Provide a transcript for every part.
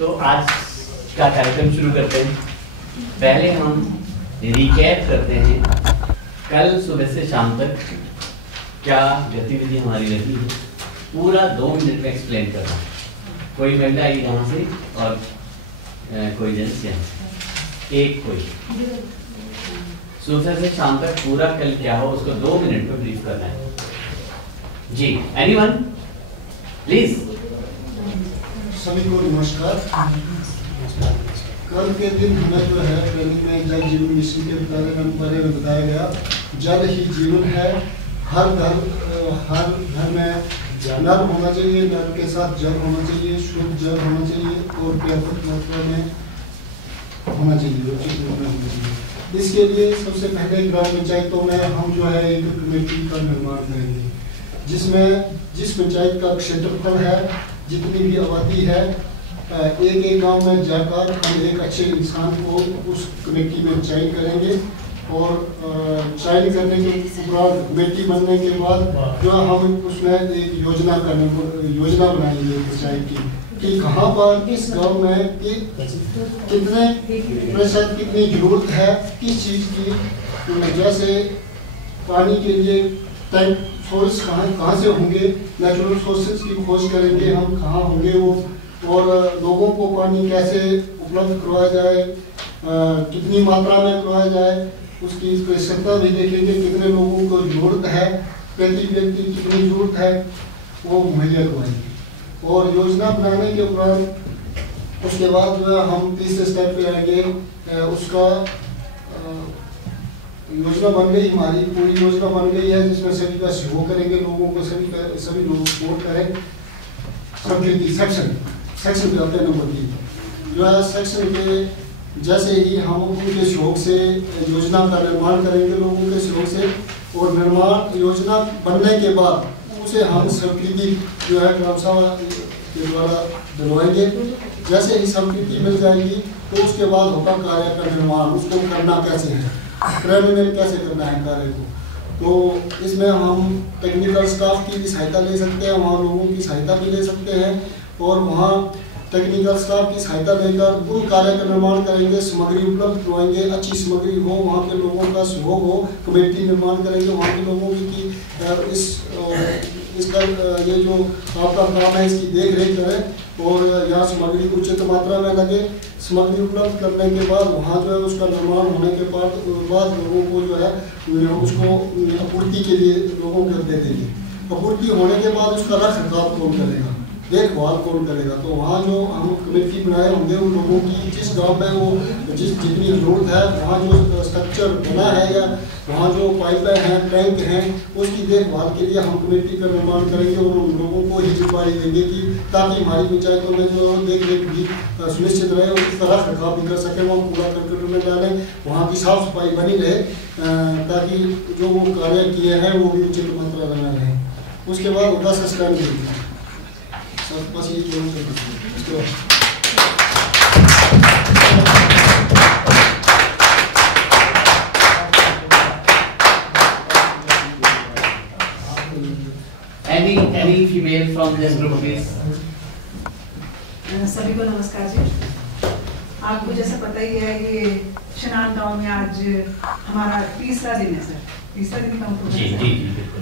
तो आज का कार्यक्रम शुरू करते हैं। पहले हम रिकैप करते हैं कल सुबह से शाम तक क्या गतिविधि हमारी रही है, पूरा 2 मिनट में एक्सप्लेन करना। कोई महिला आई यहाँ से और कोई जेंट्स यहाँ से, एक कोई सुबह से शाम तक पूरा कल क्या हो उसको 2 मिनट में ब्रीफ करना है। जी, एनीवन प्लीज। सभी को नमस्कार। कल के दिन हमें जो है ट्रेनिंग में जल जीवन मिशन के बारे में बताया गया। जल ही जीवन है। हर घर में नल होना चाहिए, नल के साथ जल होना चाहिए, शुद्ध जल होना चाहिए और पर्याप्त मात्रा में होना चाहिए। इसके लिए सबसे पहले ग्राम पंचायतों में हम जो है एक कमेटी का निर्माण करेंगे, जिसमें जिस पंचायत का क्षेत्रफल है, जितनी भी आबादी है, एक गांव में जाकर हम एक अच्छे इंसान को उस कमेटी में चयन करेंगे और चयन करने के बाद कमेटी बनने के बाद जो हम उसमें एक योजना बनाएंगे पंचायत की कि कहाँ पर इस गांव में कितने प्रतिशत कितनी जरूरत है किस चीज़ की। जैसे पानी के लिए टैंक सोर्स कहाँ से होंगे, नेचुरल सोर्सेज की खोज करेंगे हम कहाँ होंगे वो, और लोगों को पानी कैसे उपलब्ध करवाया जाए, कितनी मात्रा में करवाया जाए, उसकी प्रतिशतता भी देखेंगे, कितने लोगों को जरूरत है, प्रति व्यक्ति कितनी जरूरत है वो मुहैया करवाएंगे। और योजना बनाने के उपरांत उसके बाद जो है हम तीसरे स्टेप पे आएंगे। उसका योजना बन गई, हमारी पूरी योजना बन गई है जिसमें सभी का सहयोग करेंगे, लोगों को सभी लोग सपोर्ट करें। संस्कृति सेक्शन पे आते हैं नंबर 3 जो है सेक्शन के जैसे ही हम उनके सहयोग से योजना का निर्माण करेंगे लोगों के सहयोग से, और निर्माण योजना बनने के बाद उसे हम स्वीकृति जो है ग्राम सभा के द्वारा दिलवाएंगे। जैसे ही स्वीकृति मिल जाएगी तो उसके बाद होगा कार्य का निर्माण, उसको करना कैसे है, क्रियान्वयन कैसे करना है कार्य को। तो इसमें हम टेक्निकल स्टाफ की भी सहायता ले सकते हैं, वहाँ लोगों की सहायता भी ले सकते हैं, और वहाँ टेक्निकल स्टाफ की सहायता लेकर उन कार्य का निर्माण करेंगे, सामग्री उपलब्ध करवाएंगे, अच्छी सामग्री हो, वहाँ के लोगों का सहयोग हो, कमेटी निर्माण करेंगे वहाँ के लोगों की इसका ये जो आपका काम है इसकी देख रेख करें और यहाँ सामग्री उचित मात्रा में लगे। सामग्री उपलब्ध करने के बाद वहाँ जो है उसका निर्माण होने के बाद लोगों को जो है उसको आपूर्ति के लिए लोगों को दे देंगे। आपूर्ति होने के बाद उसका रख रखाव कौन करेगा, देखभाल कौन करेगा। तो वहाँ जो हम कमेटी बनाए होंगे उन लोगों की जिस गांव में वो जितनी जरूरत है, वहाँ जो स्ट्रक्चर बना है या वहाँ जो पाइपलाइन है, टैंक हैं, उसकी देखभाल के लिए हम कमेटी का निर्माण करेंगे और उन लोगों को ही जिम्मेदारी देंगे कि ताकि हमारी पंचायतों में जो देख रेख भी सुनिश्चित रहे और उसका रख रखाव भी कर सकें, वो कूड़ा करकट में डालें, वहाँ की साफ सफाई बनी रहे, ताकि जो वो कार्य किए हैं वो भी उचित मात्रा में रहे। उसके बाद होगा सस्टेनेबिलिटी, बस ये जो any female from this group please। सभी को नमस्कार जी। आपको जैसा पता ही है ये शनान गांव में आज हमारा तीसरा दिन है सर, तीसरा दिन काउंट होगा।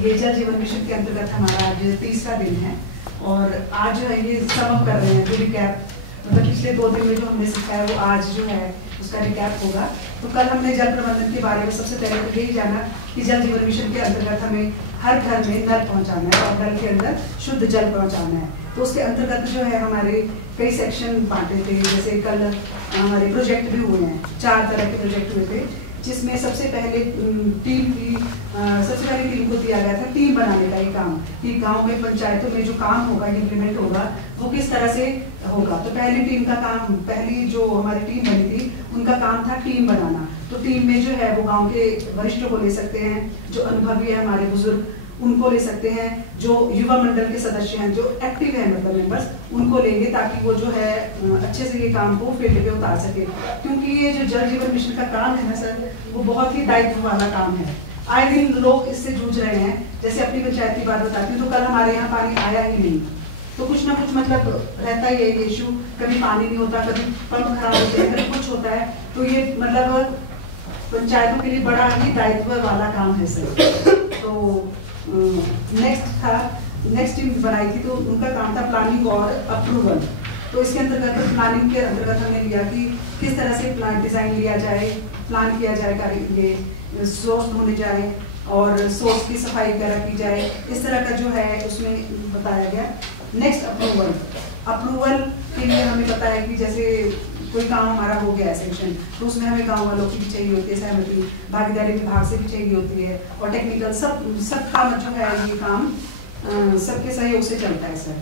ये जल जीवन मिशन के अंतर्गत हमारा आज तीसरा दिन है और आज जो है ये समअप कर रहे हैं जो रिकैप, मतलब पिछले 2 दिन में जो हमने सीखा है वो आज जो है उसका रिकैप होगा। तो कल हमने जल प्रबंधन के बारे में सबसे पहले तो यही जाना कि जल जीवन मिशन के अंतर्गत हमें हर घर में नल पहुंचाना है और नल के अंदर शुद्ध जल पहुंचाना है। तो उसके अंतर्गत जो है हमारे कई सेक्शन बांटे थे, जैसे कल हमारे प्रोजेक्ट भी हुए हैं, 4 तरह के प्रोजेक्ट हुए थे, जिसमें सबसे पहले टीम को दिया गया था टीम बनाने का ये काम कि गांव में पंचायतों में जो काम होगा इम्प्लीमेंट होगा वो किस तरह से होगा। तो पहली जो हमारी टीम बनी थी उनका काम था टीम बनाना। तो टीम में जो है वो गांव के वरिष्ठों को ले सकते हैं, जो अनुभवी है हमारे बुजुर्ग उनको ले सकते हैं, जो युवा मंडल के सदस्य हैं जो एक्टिव हैं मतलब मेंबर्स उनको लेंगे, ताकि वो जो है अच्छे से ये काम को फील्ड पे उतार सके। क्योंकि ये जो जल जीवन मिशन का काम है ना सर, वो बहुत ही दायित्व वाला काम है। आए दिन लोग इससे जूझ रहे हैं। जैसे अपनी पंचायत की बात बताती हूँ तो कल हमारे यहाँ पानी आया ही नहीं, तो कुछ ना कुछ मतलब रहता ही है ये इशू, कभी पानी नहीं होता, कभी पंप खराब होते हैं, कभी कुछ होता है। तो ये मतलब पंचायतों के लिए बड़ा ही दायित्व वाला काम है सर। तो नेक्स्ट टीम बनाई थी, तो उनका काम था प्लानिंग और अप्रूवल। तो इसके अंतर्गत प्लानिंग के अंतर्गत हमने लिया कि किस तरह से प्लान डिजाइन लिया जाए, प्लान किया जाए, कार्य सोर्स ढूंढे जाए और सोर्स की सफाई वगैरह की जाए, इस तरह का जो है उसमें बताया गया। नेक्स्ट अप्रूवल के लिए हमें बताया कि जैसे कोई काम हमारा हो गया है सेक्शन, तो उसमें हमें गांव वालों की भी चाहिए होती है सहमति, भागीदारी विभाग से भी चाहिए होती है, और टेक्निकल सब काम जो है ये काम सबके सहयोग से चलता है सर।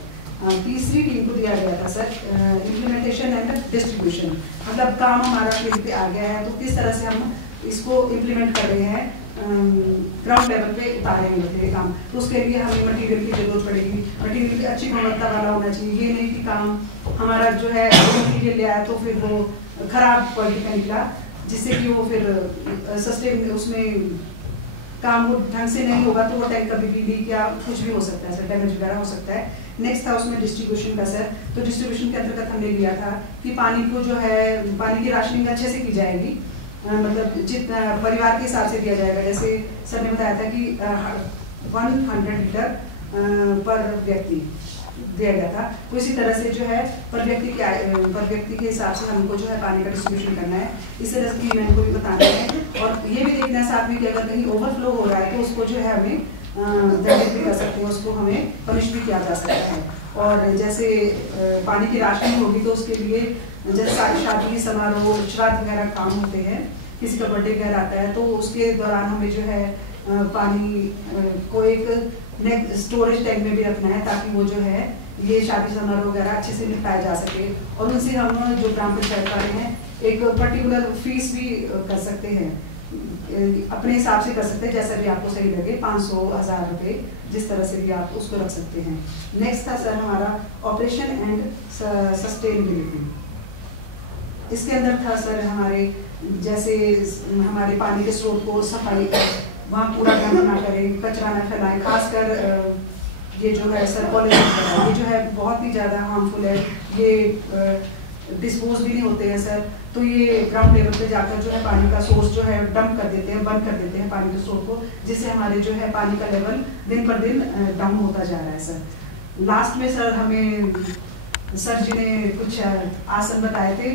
तीसरी टीम को दिया गया था सर इम्प्लीमेंटेशन एंड डिस्ट्रीब्यूशन, मतलब काम हमारा फील्ड पे आ गया है तो किस तरह से हम इसको इम्प्लीमेंट कर रहे हैं, ग्राउंड लेवल पे उतारेंगे ये काम। तो उसके लिए हमें मटेरियल की जरूरत पड़ेगी, मटेरियल की अच्छी गुणवत्ता वाला होना चाहिए। ये नहीं कि काम हमारा जो है मटेरियल ले आया तो फिर वो खराब क्वालिटी का निकला, जिससे कि वो फिर सस्टेन उसमें काम वो ढंग से नहीं होगा तो वो टैंक कभी भी लीक या कुछ भी हो सकता है सर, डैमेज वगैरह हो सकता है। नेक्स्ट था उसमें डिस्ट्रीब्यूशन का सर। तो डिस्ट्रीब्यूशन के अंतर्गत हमने लिया था कि पानी को जो है पानी की राशनिंग अच्छे से की जाएगी, मतलब जितना परिवार के हिसाब से दिया जाएगा। जैसे सर ने बताया था कि 100 लीटर पर व्यक्ति दिया गया था, तो इसी तरह से जो है पर व्यक्ति के हिसाब से हमको जो है पानी का डिस्ट्रीब्यूशन करना है। इस तरह की मैंने को भी बताना है, और ये भी देखना है साथ में कि अगर कहीं ओवरफ्लो हो रहा है तो उसको जो है हमें दंडित भी कर सकते हैं, उसको हमें पनिश भी किया जा सकता है। और जैसे पानी की राशनिंग होगी तो उसके लिए जैसे शादी समारोह श्राद्ध वगैरह काम होते हैं, किसी का बर्थडे वगैरह आता है, तो उसके दौरान हमें जो है पानी को एक स्टोरेज टैंक में भी रखना है ताकि वो जो है ये शादी समारोह वगैरह अच्छे से निपटाया जा सके। और उनसे हम जो ग्राम पंचायत वाले हैं एक पर्टिकुलर फीस भी कर सकते हैं, अपने हिसाब से कर सकते हैं, जैसा भी आपको सही लगे, 500-1000 रुपये, जिस तरह से भी आप उसको रख सकते हैं। नेक्स्ट था सर हमारा ऑपरेशन एंड सस्टेनेबिलिटी। इसके अंदर था सर हमारे जैसे हमारे पानी के स्रोत को सफाई, वहाँ कूड़ा ना करें, कचरा ना फैलाएं, खासकर ये जो है सर पॉलीथीन ये जो है बहुत ही ज़्यादा हार्मफुल है, ये डिस्पोज भी नहीं होते हैं सर। तो ये ग्राउंड लेवल पे जाकर जो है पानी का सोर्स जो है डंप कर देते हैं, बंद कर देते हैं पानी के स्रोत को, जिससे हमारे जो है पानी का लेवल दिन पर दिन डाउन होता जा रहा है सर। लास्ट में सर हमें सर जी ने कुछ आसन बताए थे,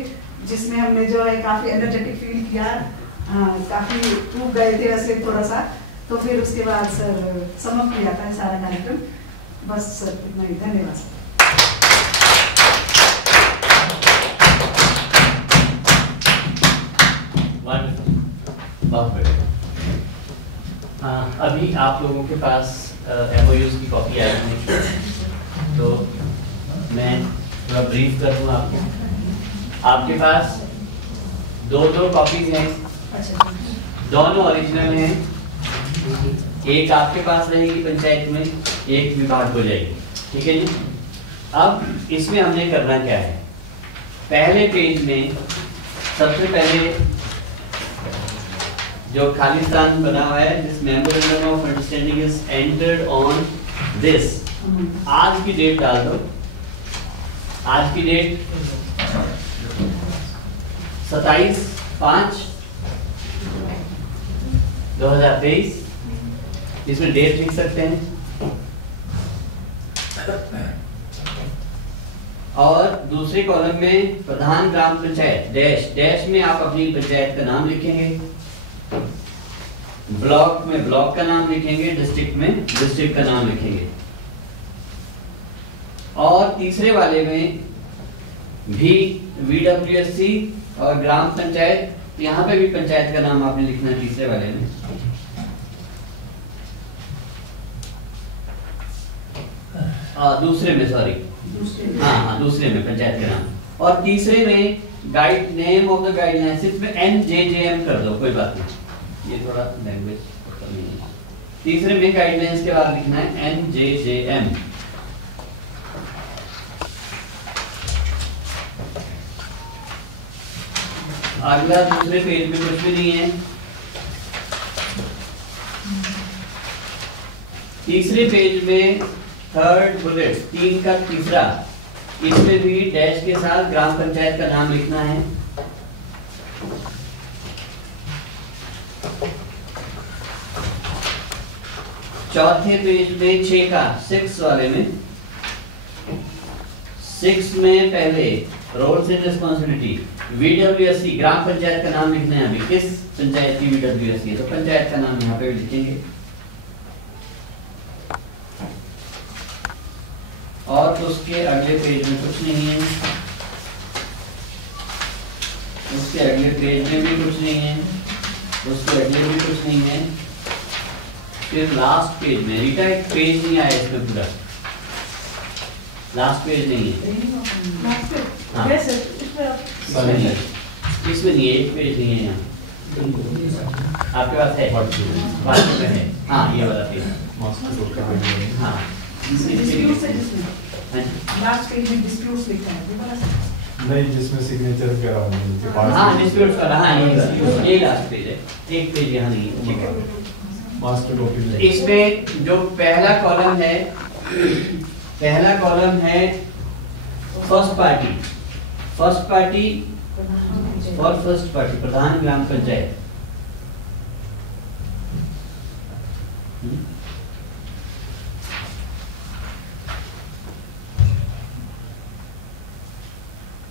जिसमें हमने जो है काफ़ी एनर्जेटिक फील किया, काफ़ी टूट गए थे वैसे थोड़ा सा। तो फिर उसके बाद सर समाप्त किया था सारा कार्यक्रम। बस सर इतना ही, धन्यवाद सर। बहुत बढ़िया। अभी आप लोगों के पास MOUs की कॉपी आई है, तो मैं थोड़ा ब्रीफ कर दूँ आपको। आपके पास दो कॉपीज हैं, दोनों ओरिजिनल हैं। एक आपके पास रहेगी पंचायत में, एक विभाग को जाएगी, ठीक है जी। अब इसमें हमने करना क्या है, पहले पेज में सबसे पहले जो खाली स्थान बना हुआ है, this memorandum of understanding is entered on this, आज की डेट डाल दो। आज की डेट 27/5/2023, इसमें डेट लिख सकते हैं। और दूसरे कॉलम में प्रधान ग्राम पंचायत डैश में आप अपनी पंचायत का नाम लिखेंगे, ब्लॉक में ब्लॉक का नाम लिखेंगे, डिस्ट्रिक्ट में डिस्ट्रिक्ट का नाम लिखेंगे। और तीसरे वाले में भी VWSC और ग्राम पंचायत, यहाँ पे भी पंचायत का नाम आपने लिखना है तीसरे वाले में। दूसरे में सॉरी, हाँ दूसरे में पंचायत का नाम। और तीसरे में guide name of the guideline, सिर्फ में NJJM कर दो, कोई बात नहीं, ये थोड़ा लैंग्वेज नहीं है। तीसरे में गाइडलाइंस के बाद लिखना है NJJM। अगला दूसरे पेज में कुछ भी नहीं है। तीसरे पेज में थर्ड बुलेट 3 का तीसरा, इसमें भी डैश के साथ ग्राम पंचायत का नाम लिखना है। चौथे पेज में 6 का 6 वाले में 6 में पहले रोल्स एंड रिस्पॉन्सिबिलिटी VWSC ग्राम पंचायत का नाम लिखना है। अभी किस पंचायत की VWSC है तो पंचायत का नाम यहाँ पे भी लिखेंगे। और उसके अगले पेज में कुछ नहीं है, उसके अगले पेज में भी कुछ नहीं है, उसके अगले भी कुछ नहीं है। फिर लास्ट पेज में रीटा एक पेज नहीं आया इसमें पूरा, लास्ट पेज नहीं है। हाँ। इसमें नहीं है, एक पेज नहीं है यहाँ। आपके पास है? बाकी में है। हाँ ये वाला पेज। हाँ लास्ट पेज में डिस्प्यूट्स लिखा है नहीं, जिसमें सिग्नेचर वगैरह होंगे। हाँ डिस्प्यूट्स वाला, हाँ ये लास्ट पेज है, एक पेज यहाँ नहीं है। ठीक है, मास्टर कॉपी। इसमें जो पहला कॉलम है, पहला कॉलम है फर्स्ट पार्टी, फर्स्ट पार्टी और फर्स्ट पार्टी प्रधान ग्राम पंचायत।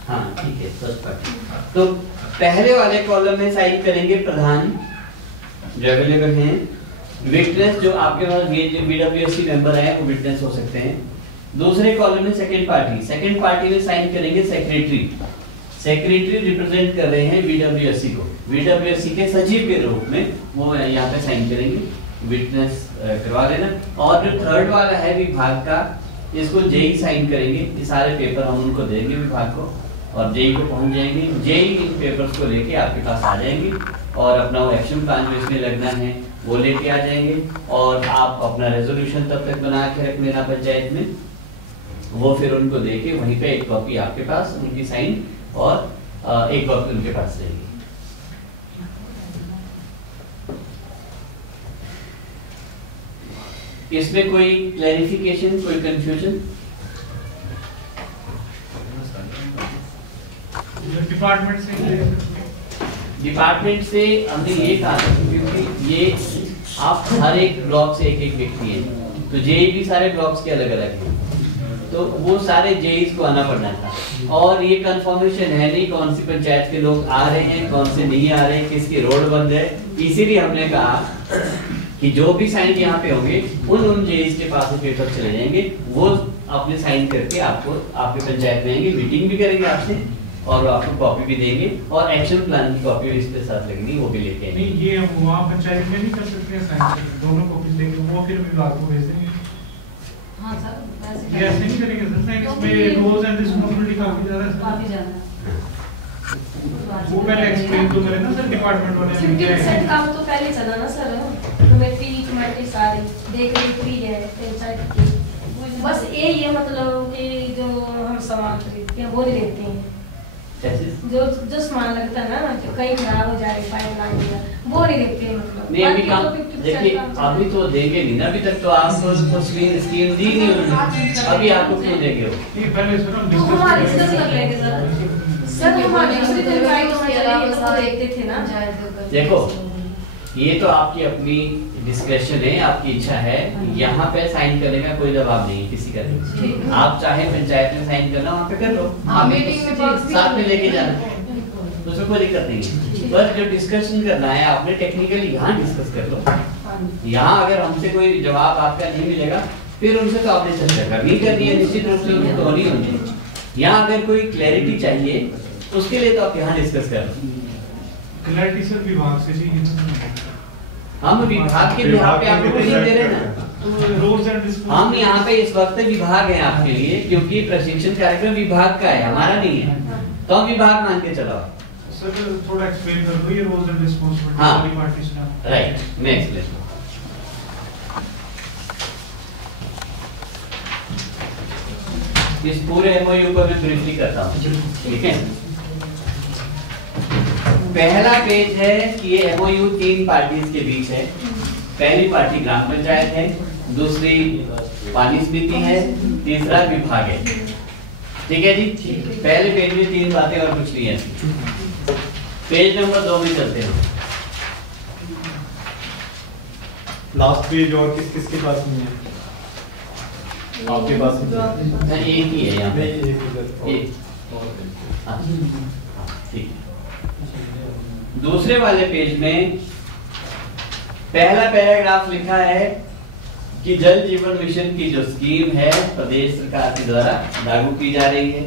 हाँ ठीक है, फर्स्ट पार्टी। तो पहले वाले कॉलम में साइन करेंगे प्रधान जो अवेलेबल हैं, विटनेस जो आपके पास BWSC मेंबर है वो विटनेस हो सकते हैं। दूसरे कॉलम में सेकंड पार्टी, सेकंड पार्टी में साइन करेंगे सेक्रेटरी, सेक्रेटरी रिप्रेजेंट कर रहे हैं BWSC को, BWSC के सचिव के रूप में वो यहाँ पे साइन करेंगे, विटनेस करवा लेना। और जो थर्ड वाला है विभाग का, इसको जेई साइन करेंगे। ये सारे पेपर हम उनको देंगे विभाग को और जेई को पहुंच जाएंगे। जेई इन पेपर्स को लेके आपके पास आ जाएंगे और अपना वो एक्शन प्लान जो इसमें लगना है वो लेके आ जाएंगे। और आप अपना रेजोल्यूशन तब तक बना के रख लेना पंचायत में, वो फिर उनको देके वहीं पे एक कॉपी आपके पास उनकी साइन और एक कॉपी उनके पास रहेगी। इसमें कोई क्लैरिफिकेशन, कोई कंफ्यूजन? डिपार्टमेंट से हमने ये कहा था क्योंकि ये आप हर एक ब्लॉक से एक एक व्यक्ति है, तो जेई भी सारे ब्लॉक्स के अलग अलग हैं, तो वो सारे जेईस को आना पड़ना था। और ये कंफर्मेशन है नहीं कौन सी पंचायत के लोग आ रहे हैं, कौन से नहीं आ रहे हैं, किसकी रोड बंद है। इसीलिए हमने कहा कि जो भी साइन यहाँ पे होंगे उन जेईस के पास पेपर चले जाएंगे, वो अपने साइन करके आपको आपके पंचायत में आएंगे, मीटिंग भी करेंगे आपसे और आपको कॉपी भी देंगे और एक्शन प्लान की कॉपी इसके साथ लगेगी, वो भी लेके आएंगे। नहीं ये वहाँ पंचायत में नहीं कर सकते हैं साइन, दोनों कॉपी देंगे, वो फिर विभाग को भेज देंगे। हाँ सर, ये ऐसे नहीं करेंगे सर, साइन इसमें रोल्स एंड रिस्पांसिबिलिटी काफी ज्यादा है। काफी ज्यादा वो पहले एक्सप्लेन तो करें ना सर डिपार्टमेंट वाले। सिटीजन काम तो पहले चला ना सर, कमेटी कमेटी सारी देख रेख भी है पंचायत की, बस यही है मतलब कि जो हम सामान खरीदते हैं वो नहीं देते हैं, जो सामान लगता है ना जो कहीं खराब हो जाए पाइप लाइन में वो नहीं देते हैं मतलब। नहीं अभी काम देखिए, अभी तो देंगे नहीं ना, अभी तक तो आपको स्कीम दी नहीं उन्होंने, अभी आपको क्यों देंगे वो? नहीं पहले सर हम डिस्कस कर लेंगे सर हमारे दूसरी तरीके उसके अलावा सब देखते थे ना। देखो ये तो आपकी अपनी डिस्क्रिप्शन है, आपकी इच्छा है, यहाँ पे साइन करने का कोई दबाव नहीं है किसी का नहीं। आप चाहे पंचायत में साइन करना वहाँ पे कर लो, साथ में लेके जाना, उसमें कोई दिक्कत नहीं है। बस जो डिस्कशन करना है आपने टेक्निकली यहाँ डिस्कस कर लो। यहाँ अगर हमसे कोई जवाब आपका नहीं मिलेगा फिर उनसे तो आपने चर्चा करनी है, निश्चित रूप से उनसे तो होनी होनी। यहाँ अगर कोई क्लैरिटी चाहिए उसके लिए तो आप यहाँ डिस्कस कर लो। क्लैरिटी सर विभाग से चाहिए, हम विभाग के यहाँ पे आपको ट्रेनिंग दे रहे हैं ना, हम यहाँ पे इस वक्त विभाग है आपके लिए, क्योंकि प्रशिक्षण कार्यक्रम विभाग का है, हमारा नहीं है, तो हम विभाग मान के चलो। सर थोड़ा एक्सप्लेन कर दो ये रोल्स एंड रिस्पांसिबिलिटी हाँ वाली पार्टीशन। राइट, मैं एक्सप्लेन इस पूरे एमओयू को मैं ब्रीफली करता हूँ, ठीक है। पहला पेज है कि ये एमओयू 3 पार्टीज के बीच है। पहली पार्टी ग्राम पंचायत है, दूसरी पानी समिति है, तीसरा विभाग है। ठीक है जी, पहले पेज में 3 बातें और कुछ नहीं है। पेज नंबर 2 में चलते हैं। लास्ट पेज और किसके पास नहीं है? आपके पास नहीं है? एक ही है यहाँ पे, नहीं, एक इधर एक। ठीक। दूसरे वाले पेज में पहला पैराग्राफ लिखा है कि जल जीवन मिशन की जो स्कीम है प्रदेश सरकार के द्वारा लागू की जा रही है।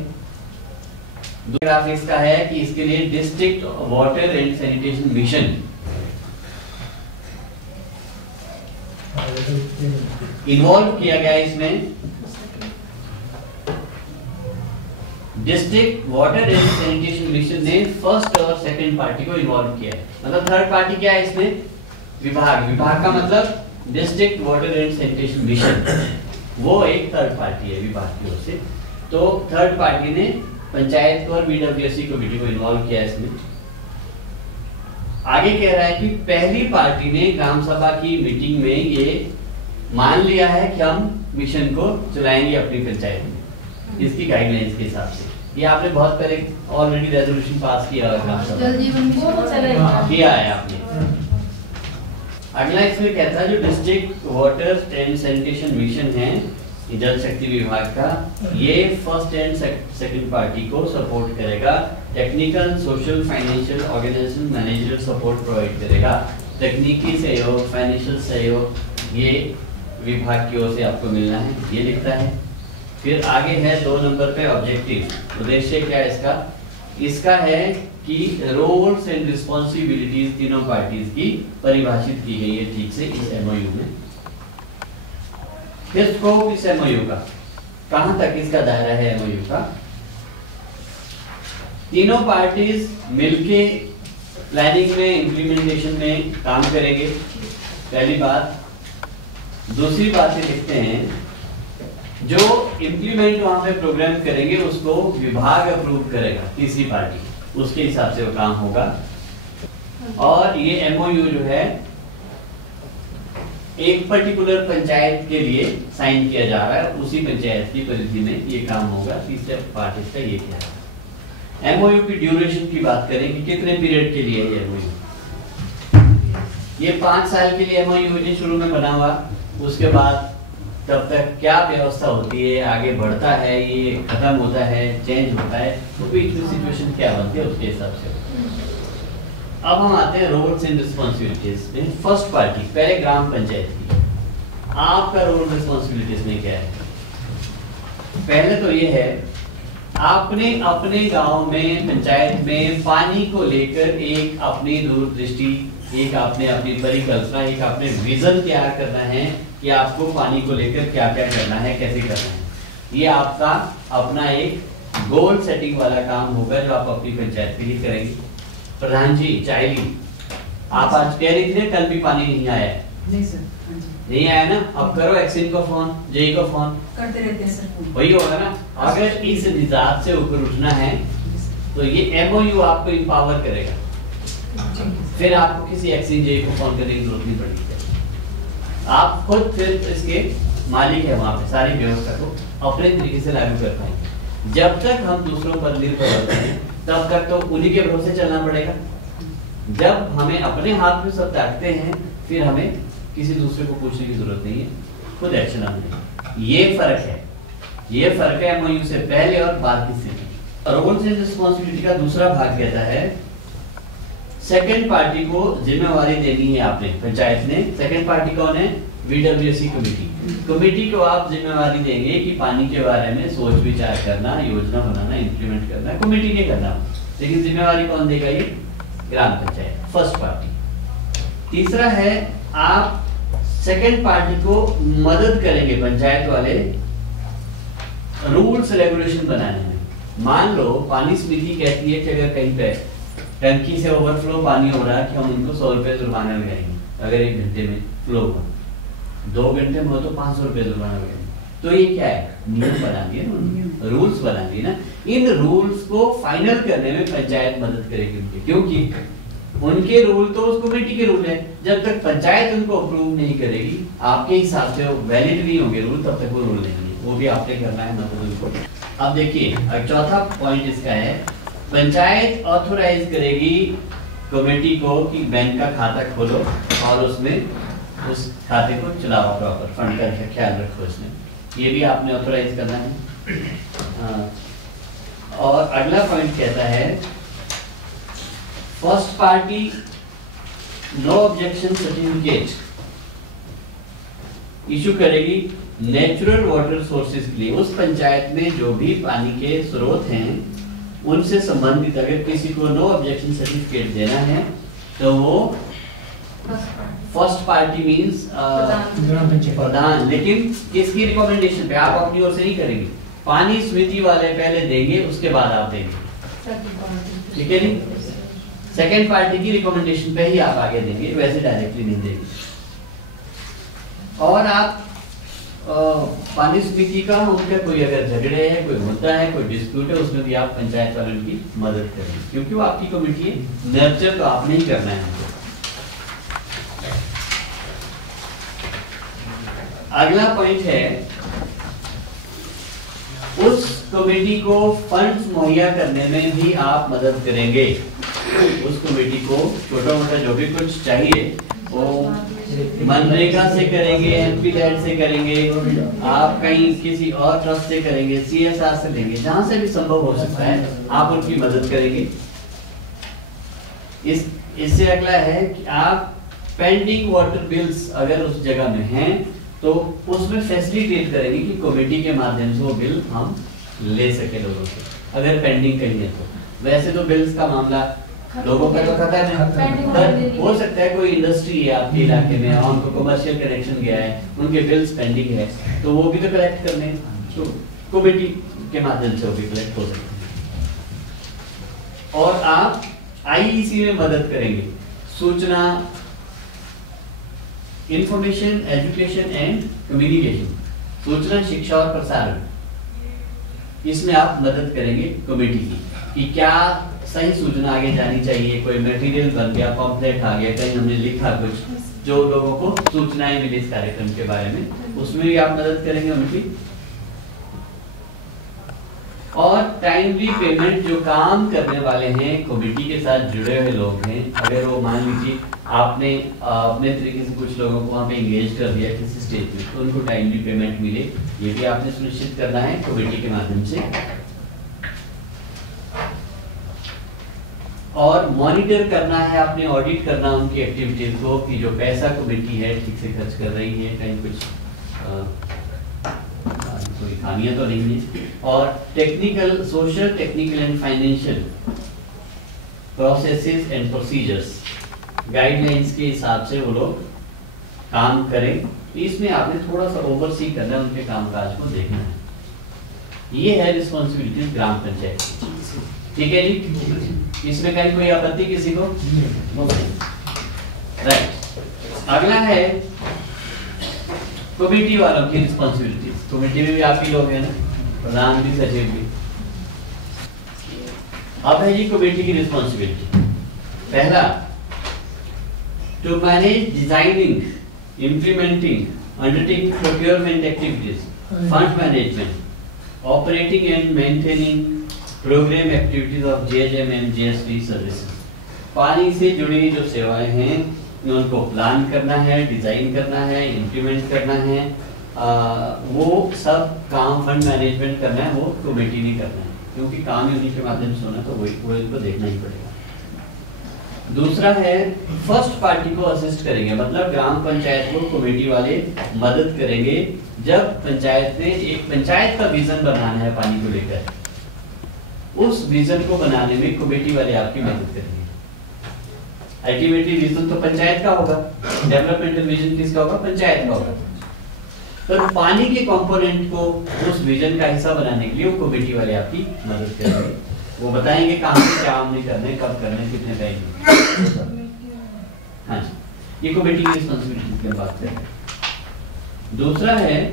दूसरा ग्राफ इसका है कि इसके लिए district water and sanitation mission involve किया गया है। इसमें district water and sanitation mission ने फर्स्ट और सेकंड पार्टी को इन्वॉल्व किया है। मतलब थर्ड पार्टी क्या है इसमें? विभाग का मतलब district water and sanitation mission, वो एक थर्ड पार्टी है विभाग की ओर से। तो थर्ड पार्टी ने पंचायत और बीडब्ल्यूएससी कमेटी को इन्वॉल्व किया है इसमें। आगे कह रहा है कि पहली पार्टी ने ग्राम सभा की मीटिंग में ये मान लिया है कि हम मिशन को चलाएंगे अपनी पंचायत में, इसकी गाइडलाइंस के हिसाब से। ये आपने बहुत पहले ऑलरेडी रेजोल्यूशन पास किया है ग्राम सभा किया है आपने। अगला इसमें कहता है जो district water and sanitation mission है जल शक्ति विभाग का, ये फर्स्ट एंड सेकंड पार्टी को सपोर्ट करेगा। Technical, social, financial, organisation, managerial support provide करेगा। तकनीकी सहयोग, फाइनेंशियल सहयोग ये विभाग की ओर से आपको मिलना है, ये लिखता है। फिर आगे है 2 नंबर पे ऑब्जेक्टिव। उद्देश्य क्या है इसका? इसका है कि रोल्स एंड रिस्पॉन्सिबिलिटीज तीनों पार्टीज की परिभाषित की गई है ठीक से इस एमओयू में। फिर स्कोप इस एमओयू का, कहां तक इसका दायरा है एमओयू का? तीनों पार्टीज मिलके प्लानिंग में, इंप्लीमेंटेशन में काम करेंगे, पहली बात। दूसरी बात ये लिखते हैं जो इम्प्लीमेंट वहां पे प्रोग्राम करेंगे उसको विभाग अप्रूव करेगा, तीसरी पार्टी, उसके हिसाब से वो काम होगा। और ये एमओयू जो है एक पर्टिकुलर पंचायत के लिए साइन किया जा रहा है, उसी पंचायत की परिधि में ये काम होगा। तीसरे पार्ट इसका ये क्या है? एमओयू की ड्यूरेशन की बात करें कि कितने पीरियड के लिए है एमओयू। ये 5 साल के लिए एमओयू शुरू में बना हुआ, उसके बाद तब तक क्या व्यवस्था होती है, आगे बढ़ता है, ये खत्म होता है, चेंज होता है, तो बीच में सिचुएशन क्या बनती है उसके हिसाब से। अब हम आते हैं रोल्स एंड रिस्पॉन्सिबिलिटीज में। फर्स्ट पार्टी पहले ग्राम पंचायत की, आपका रोल रिस्पॉन्सिबिलिटीज में क्या है? पहले तो ये है आपने अपने गांव में, पंचायत में पानी को लेकर एक अपनी दूरदृष्टि, एक आपने अपनी परिकल्पना, एक आपने विजन तैयार करना है कि आपको पानी को लेकर क्या क्या करना है, कैसे करना है। ये आपका अपना एक गोल सेटिंग वाला काम होगा जो आप अपनी पंचायत के लिए करेंगे। प्रधान जी, चाइली, आप आज कह रही थी कल भी पानी नहीं आया है? नहीं सर, नहीं आया ना? अब करो एक्सिन को फोन, जेई को फोन, करते रहते हैं सर। वही होगा ना। अगर इस निजात से ऊपर उठना है तो ये एमओयू आपको इंपावर करेगा, फिर आपको किसी एक्सिन जेई को फोन करने की जरूरत नहीं पड़ेगी। आप खुद फिर इसके मालिक है, वहां पे सारी व्यवस्था को अपने तरीके से लागू कर पाएंगे। जब तक हम दूसरों पर निर्भर होते हैं तब तक तो उन्हीं के भरोसे चलना पड़ेगा। जब हमें अपने हाथ में सब ताकते हैं फिर हमें किसी दूसरे को पूछने की जरूरत नहीं है, खुद एक्शन आना है। ये फर्क है एमओयू से पहले और बाद की स्थिति। रोल्स एंड रिस्पॉन्सिबिलिटी का दूसरा भाग कहता है सेकंड पार्टी को जिम्मेवारी देनी है आपने, पंचायत ने। सेकंड पार्टी कौन है? बीडब्ल्यूएससी कमेटी को आप जिम्मेवारी देंगे कि पानी के बारे में सोच विचार करना, योजना बनाना, इंप्लीमेंट करना कमेटी ने करना, लेकिन जिम्मेवारी कौन देगा? ये ग्राम पंचायत, फर्स्ट पार्टी। तीसरा है आप सेकंड पार्टी को मदद करेंगे पंचायत वाले रूल्स रेगुलेशन बनाने में। मान लो पानी समिति कहती है कि अगर कहीं पे टंकी से ओवरफ्लो पानी हो रहा है कि हम उनको 100 रुपए जुर्माना लगाएंगे, अगर 1 घंटे में फ्लो हुआ, 2 घंटे में हो तो 500 रुपए जुर्माना लगाएंगे। तो ये क्या है? नियम बना दिए ना, रूल्स बना दिए ना। इन रूल्स को फाइनल करने में पंचायत मदद करेगी उनकी, क्योंकि उनके रूल तो उस कमेटी के रूल है, जब तक पंचायत उनको अप्रूव नहीं करेगी, आपके हिसाब से वो वैलिड नहीं होंगे रूल, तब तक वो रूल नहीं है, वो भी आपने करना है मतलब उनको। अब देखिए, अब चौथा पॉइंट इसका है, पंचायत ऑथोराइज करेगी कमेटी को कि बैंक का खाता खोलो और उसमें उस खाते को चलाओ, प्रॉपर फंड का ख्याल रखो उसमें, ये भी आपने ऑथोराइज करना है। और अगला पॉइंट कहता है, first party no objection certificate issue करेगी नेचुरल वाटर सोर्सेज के लिए। उस पंचायत में जो भी पानी के स्रोत हैं उनसे संबंधित अगर किसी को नो ऑब्जेक्शन सर्टिफिकेट देना है तो वो फर्स्ट पार्टी मींस प्रधान, लेकिन किसकी रिकमेंडेशन पे, आप अपनी ओर से नहीं करेंगे, पानी समिति वाले पहले देंगे उसके बाद आप देंगे, ठीक है नहीं, सेकेंड पार्टी की रिकमेंडेशन पे ही आप आगे देंगे, वैसे डायरेक्टली नहीं देंगे। और आप पानी समिति का उनका कोई अगर झगड़े है, कोई मुद्दा है, कोई डिस्प्यूट है, उसमें भी आप पंचायत वालों की मदद करेंगे, क्योंकि वो आपकी कमेटी है, नर्चर तो आपने ही करना है हमको। अगला पॉइंट है, उस कमेटी को फंड्स मुहैया करने में भी आप मदद करेंगे। उस कमेटी को छोटा मोटा जो भी कुछ चाहिए वो मनरेगा से करेंगे, एमपी लैड से करेंगे, आप कहीं किसी और ट्रस्ट से करेंगे, सीएसआर से लेंगे, जहां से भी संभव हो सकता है आप उनकी मदद करेंगे। इससे अगला है कि आप पेंडिंग वाटर बिल्स अगर उस जगह में हैं तो उसमें फैसिलिटेट करेंगे कि कमेटी के माध्यम से वो बिल हम ले सके लोगों से, अगर पेंडिंग कहीं है तो। वैसे तो बिल्स का मामला लोगों का तो खत्म है, हो सकता है कोई इंडस्ट्री है आपके इलाके में और उनको कमर्शियल कनेक्शन गया है, उनके बिल्स पेंडिंग है, तो वो भी तो कलेक्ट करने हैं, तो कमेटी के माध्यम से वो भी कलेक्ट हो सकते हैं। और आप आईईसी में मदद करेंगे, सूचना, इंफॉर्मेशन, एजुकेशन एंड कम्युनिकेशन, सूचना, शिक्षा और प्रसारण, इसमें आप मदद करेंगे कमेटी की कि क्या सही सूचना आगे जानी चाहिए, कोई मटेरियल बन गया, पॉम्पलेट आ गया, कहीं हमने लिखा कुछ जो लोगों को सूचनाएं मिली इस कार्यक्रम के बारे में, उसमें भी आप मदद करेंगे उनकी। और टाइमली पेमेंट, जो काम करने वाले हैं कमेटी के साथ जुड़े हुए लोग हैं, अगर वो मान लीजिए आपने अपने तरीके से कुछ लोगों को वहाँ पे इंगेज कर दिया किसी स्टेज में, तो उनको टाइमली पेमेंट मिले, ये भी आपने सुनिश्चित करना है कमेटी के माध्यम से। और मॉनिटर करना है, आपने ऑडिट करना उनकी एक्टिविटीज को कि जो पैसा कमेटी है ठीक से खर्च कर रही है, कहीं कुछ कोई खामियां तो नहीं है। और technical, social, technical and financial processes and procedures, guidelines के हिसाब से वो लोग काम करें, इसमें आपने थोड़ा सा ओवरसी करना है, उनके कामकाज को देखना है। ये है रिस्पॉन्सिबिलिटीज ग्राम पंचायत की, ठीक है जी। इसमें कहीं कोई आपत्ति किसी को? राइट। अगला है कमेटी वालों की रिस्पॉन्सिबिलिटी। कमेटी में भी आप ही लोग हैं ना, प्रधान भी, सचिव भी। अब है जी कमेटी की रिस्पॉन्सिबिलिटी। पहला, to manage designing, implementing, undertaking procurement activities, fund management, operating and maintaining programme activities of JHM and JSP services. पानी से जुड़ी जो सेवाएं हैं उनको प्लान करना है, डिजाइन करना है, इम्प्लीमेंट करना है, वो सब काम फंड मैनेजमेंट करना है, वो कमेटी नहीं करना है, क्योंकि काम ही उन्हीं के माध्यम से होना, तो वो इनको देखना ही पड़ेगा। दूसरा है फर्स्ट पार्टी को असिस्ट करेंगे, मतलब ग्राम पंचायत को कमेटी वाले मदद करेंगे जब पंचायत ने एक पंचायत का विजन बनाना है पानी को लेकर, उस विजन को बनाने में कमेटी वाले आपकी मदद करेंगे। अल्टीमेटली विजन तो पंचायत का होगा, डेवलपमेंटल विजन किसका होगा? पंचायत का होगा। तो पानी के कंपोनेंट को उस विजन का हिस्सा बनाने के लिए वो कमेटी वाले आपकी मदद करेंगे, वो बताएंगे काम में क्या हमने करने, कब करने, कितने टाइम। हाँ जी, ये कमेटी की रिस्पॉन्सिबिलिटी की बात करें। दूसरा है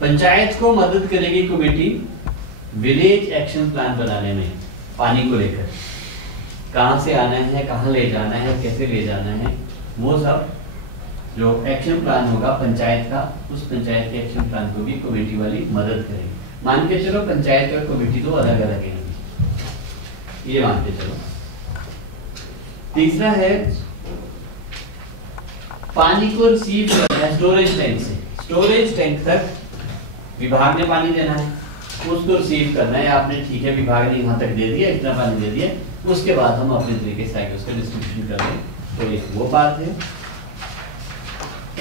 पंचायत को मदद करेगी कमेटी विलेज एक्शन प्लान बनाने में, पानी को लेकर कहाँ से आना है, कहाँ ले जाना है, कैसे ले जाना है, वो सब जो एक्शन प्लान होगा पंचायत का, उस पंचायत के एक्शन प्लान को भी कमेटी वाली मदद करेगी। मान के चलो पंचायत और कमेटी तो अलग अलग है, ये मान के चलो। तीसरा है पानी को रिसीव करना है स्टोरेज टैंक से। स्टोरेज टैंक तक विभाग ने पानी देना है, उसको रिसीव करना है। आपने ठीक है, विभाग ने यहाँ तक दे दिया, इतना पानी दे दिया, उसके बाद हम अपने तरीके से आगे उसका डिस्ट्रीब्यूशन कर दें। तो एक वो बात है।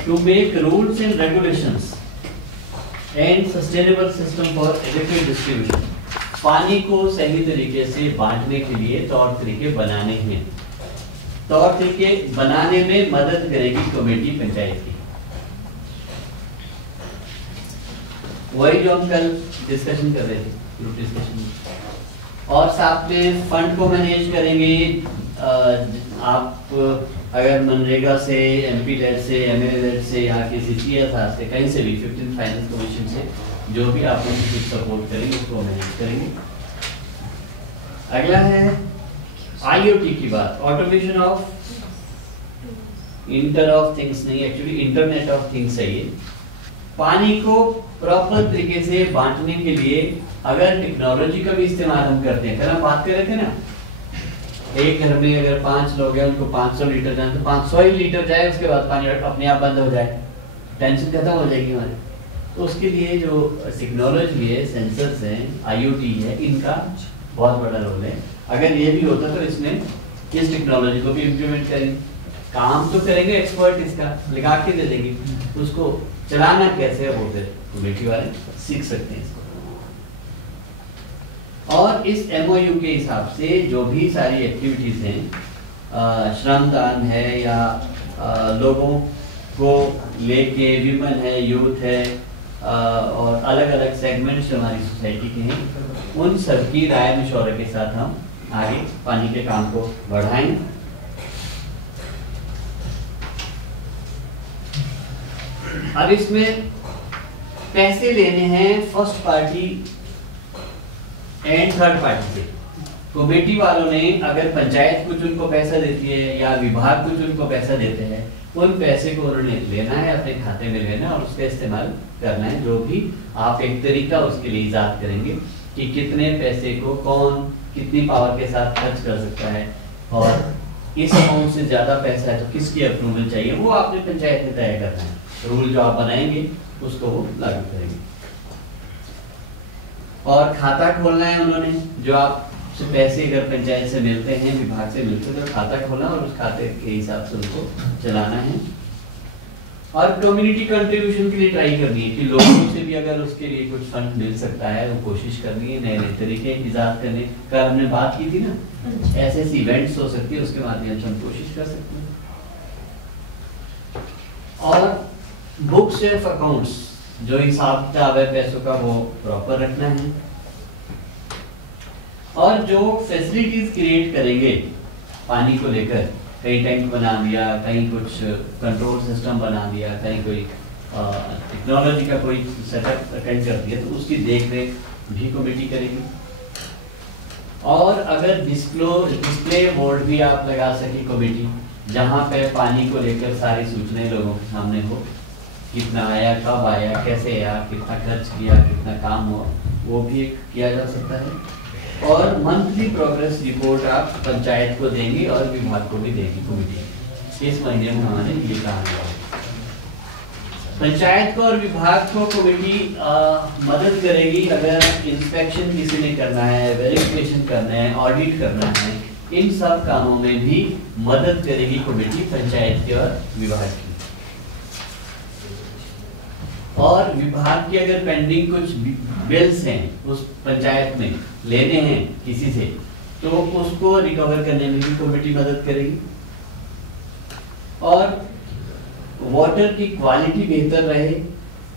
To make rules and regulations and sustainable system for adequate distribution. पानी को सही तरीके से बांटने के लिए तौर तरीके बनाने हैं। तौर तरीके बनाने में मदद करेगी कमेटी पंचायत की। वही जो हम कल डिस्कशन कर रहे थे, ग्रुप डिस्कशन। और साथ में फंड को मैनेज करेंगे। आप अगर मनरेगा से, एमपी लेड से, एमएलए लेड से या किसी सीएसआर से, कहीं से भी 15 फाइनेंस कमीशन से जो भी आप उनको कुछ सपोर्ट करेंगे उसको मैनेज करेंगे। अगला है आईओटी की बात, automation of inter of things नहीं, एक्चुअली इंटरनेट ऑफ थिंग्स है ये। पानी को प्रॉपर तरीके से बांटने के लिए अगर टेक्नोलॉजी का भी इस्तेमाल हम करते हैं, कल हम बात कर रहे थे ना, एक घर में अगर 5 लोग हैं, उनको 500 लीटर जाए तो 500 ही लीटर जाए, उसके बाद पानी अपने आप बंद हो जाए, टेंशन खत्म हो जाएगी हमारी। तो उसके लिए जो टेक्नोलॉजी है, सेंसर्स हैं, आईओटी है, इनका बहुत बड़ा रोल है। अगर ये भी होता तो इसमें इस टेक्नोलॉजी को भी इम्प्लीमेंट करेंगे। काम तो करेंगे एक्सपर्ट, इसका लगा के दे देंगे, उसको चलाना कैसे है वो फिर कमेटी वाले सीख सकते हैं इसको। और इस एमओयू के हिसाब से जो भी सारी एक्टिविटीज हैं, श्रमदान है या लोगों को लेके विमेन है, यूथ है, और अलग अलग सेगमेंट्स जो हमारी सोसाइटी के हैं, उन सब की राय मशवरे के साथ हम आगे पानी के काम को बढ़ाएं। अब इसमें पैसे लेने हैं first party and third party से। कमेटी वालों ने अगर पंचायत कुछ उनको पैसा देती है या विभाग कुछ उनको पैसा देते हैं, उन पैसे को उन्होंने लेना है, अपने खाते में लेना और उसका इस्तेमाल करना है। जो भी आप एक तरीका उसके लिए इजाद करेंगे कि कितने पैसे को कौन कितनी पावर के साथ खर्च कर सकता है, और इस अमाउंट से ज्यादा पैसा है तो किसकी अप्रूवल चाहिए, वो आपने पंचायत में तय करना है। रूल जो आप बनाएंगे उसको वो लागू करेंगे। और खाता खोलना है उन्होंने, जो आपसे पैसे अगर पंचायत से मिलते हैं, विभाग से मिलते हैं, तो खाता खोलना और उस खाते के हिसाब से उनको चलाना है। और कम्युनिटी कंट्रीब्यूशन के लिए ट्राई करनी है कि लोगों से भी अगर उसके लिए कुछ फंड मिल सकता है वो कोशिश करनी है, नए नए तरीके इजाद करने। कल हमने बात की थी ना, ऐसे ऐसे इवेंट्स हो सकती है, उसके माध्यम से हम कोशिश कर सकते हैं। और बुक्स ऑफ अकाउंट्स, जो हिसाब किताब है पैसों का, वो प्रॉपर रखना है। और जो फैसिलिटीज क्रिएट करेंगे पानी को लेकर, कहीं टैंक बना दिया, कहीं कुछ कंट्रोल सिस्टम बना दिया, कहीं कोई टेक्नोलॉजी का कोई सेटअप अटेंड कर दिया, तो उसकी देख रेख भी कमेटी करेगी। और अगर डिस्प्ले बोर्ड भी आप लगा सके कमेटी, जहाँ पे पानी को लेकर सारी सूचनाएं लोगों के सामने हो, कितना आया, कब आया, कैसे आया, कितना खर्च किया, कितना काम हुआ, वो भी किया जा सकता है। और मंथली प्रोग्रेस रिपोर्ट आप पंचायत को देंगे और विभाग को भी देंगी कमेटी। इस महीने में हमारे ये कहा गया है। पंचायत को और विभाग को कमेटी मदद करेगी अगर इंस्पेक्शन किसी ने करना है, वेरिफिकेशन करना है, ऑडिट करना है, इन सब कामों में भी मदद करेगी कमेटी पंचायत की और विभाग की। और विभाग के अगर पेंडिंग कुछ बिल्स हैं उस पंचायत में लेने हैं किसी से, तो उसको रिकवर करने में भी कमेटी मदद करेगी। और वाटर की क्वालिटी बेहतर रहे,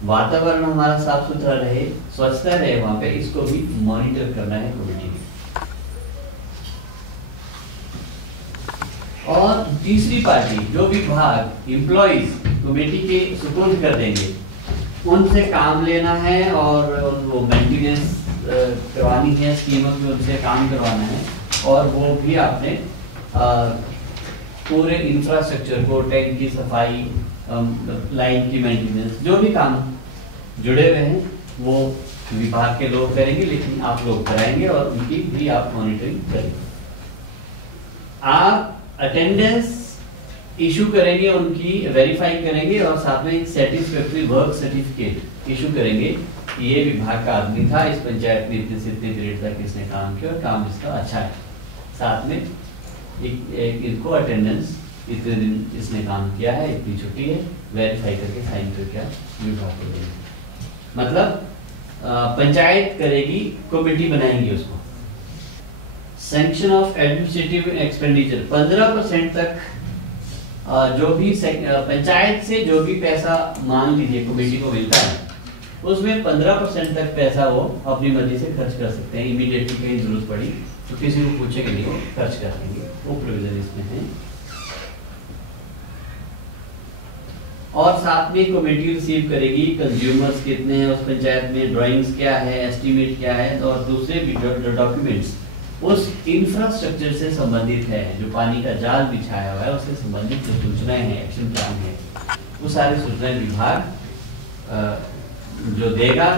वातावरण हमारा साफ सुथरा रहे, स्वच्छता रहे वहां पे, इसको भी मॉनिटर करना है कमेटी ने। और तीसरी पार्टी जो विभाग एम्प्लॉइज कमेटी के सुपुर्द कर देंगे, उनसे काम लेना है और वो मेंटेनेंस करवानी है, स्कीमों में उनसे काम करवाना है, और वो भी आपने पूरे इंफ्रास्ट्रक्चर को, टैंक की सफाई, लाइन की मेंटेनेंस, जो भी काम जुड़े हुए हैं वो विभाग के लोग करेंगे, लेकिन आप लोग कराएंगे और उनकी भी आप मॉनिटरिंग करेंगे। आप अटेंडेंस इशू करेंगे, उनकी वेरीफाई करेंगे और साथ में एक सेटिस्फैक्टरी वर्क सर्टिफिकेट इशू करेंगे। ये विभाग का आदमी था, इस पंचायत में इतने से इतने पीरियड तक इसने काम किया और काम इसका अच्छा है। साथ में एक इनको अटेंडेंस, इतने दिन इसने काम किया है, इतनी छुट्टी है, वेरीफाई करके साइन करके विभाग को देंगे। मतलब पंचायत करेगी, कमेटी बनाएंगी उसको। सैंक्शन ऑफ एडमिनिस्ट्रेटिव एक्सपेंडिचर 15% तक जो भी पंचायत से जो भी पैसा मान लीजिए कमेटी को मिलता है, उसमें 15% तक पैसा वो अपनी मर्जी से खर्च कर सकते हैं। इमीडिएटली कहीं जरूरत पड़ी तो किसी को पूछेंगे नहीं, वो खर्च कर देंगे, वो प्रोविजन इसमें है। और साथ में कमेटी रिसीव करेगी कंज्यूमर्स कितने हैं उस पंचायत में, ड्राइंग्स क्या है, एस्टीमेट क्या है, और दूसरे भी डॉक्यूमेंट्स उस इंफ्रास्ट्रक्चर से संबंधित है, जो पानी का जाल बिछाया हुआ है उससे संबंधित जो सूचनाएं हैं, एक्शन प्लान है, वो सारी सूचनाएं विभाग जो देगा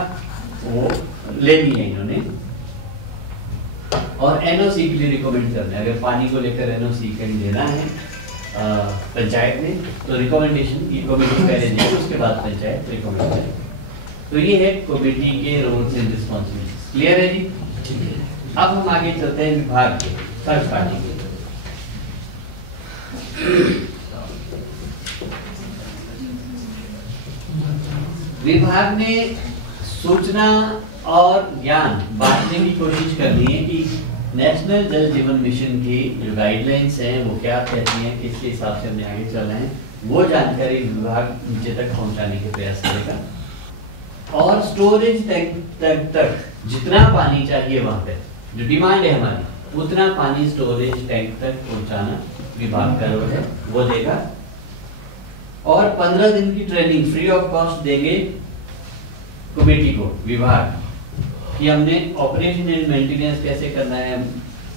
वो लेनी है इन्होंने। और एनओसी के लिए रिकमेंड करना है। अगर पानी को लेकर एनओसी कहीं देना है पंचायत में, तो रिकमेंडेशन ये कमेटी पहले देगी, उसके बाद पंचायत रिकमेंड करेगी। तो ये है कमेटी के रोल्स एंड रिस्पॉन्सिबिलिटीज। क्लियर है जी? अब हम आगे चलते हैं विभाग के थर्ड पार्टी के। विभाग ने सूचना और ज्ञान बांटने की कोशिश करनी है कि नेशनल जल जीवन मिशन की जो गाइडलाइंस हैं वो क्या कहती हैं, किसके हिसाब से हमने आगे चल रहे हैं, वो जानकारी विभाग नीचे तक पहुंचाने के प्रयास करेगा। और स्टोरेज टैंक तक जितना पानी चाहिए, वहां पे जो डिमांड है हमारी, उतना पानी स्टोरेज टैंक तक पहुंचाना विभाग का रोल है, वो देगा। और 15 दिन की ट्रेनिंग फ्री ऑफ कॉस्ट देंगे कमेटी को विभाग, कि हमने ऑपरेशन एंड मेंटेनेंस कैसे करना है,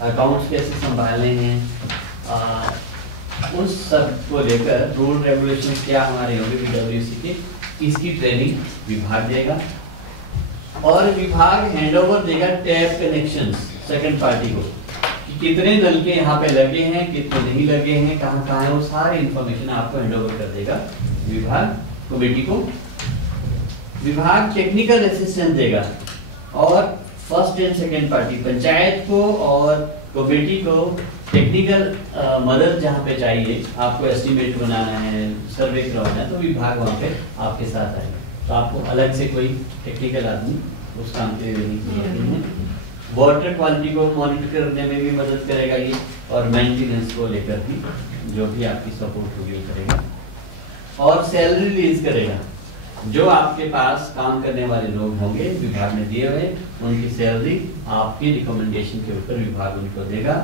अकाउंट्स कैसे संभालने हैं, उस सब को लेकर रूल रेगुलेशन क्या हमारे होंगे पीडब्ल्यूसी के, इसकी ट्रेनिंग विभाग देगा। और विभाग हैंडओवर देगा टैप कनेक्शंस सेकंड पार्टी को, कि कितने नलके यहाँ पे लगे हैं, कितने नहीं लगे हैं, कहाँ कहाँ है, वो सारी इंफॉर्मेशन आपको हैंडओवर कर देगा विभाग कमेटी को। विभाग टेक्निकल असिस्टेंस देगा और first and second party panchayat को और कमेटी को टेक्निकल मदद जहाँ पे चाहिए, आपको एस्टीमेट बनाना है, सर्वे करवाना है, तो विभाग वहाँ पे आपके साथ आएगा। तो आपको अलग से कोई टेक्निकल आदमी उस काम के लिए देने की जरूरत नहीं है। वाटर क्वालिटी को मॉनिटर करने में भी मदद करेगा ये, और मेंटेनेंस को लेकर भी जो भी आपकी सपोर्ट होगी वो करेगा। और सैलरी रिलीज करेगा, जो आपके पास काम करने वाले लोग होंगे विभाग ने दिए हुए, उनकी सैलरी आपकी रिकमेंडेशन के ऊपर विभाग उनको देगा।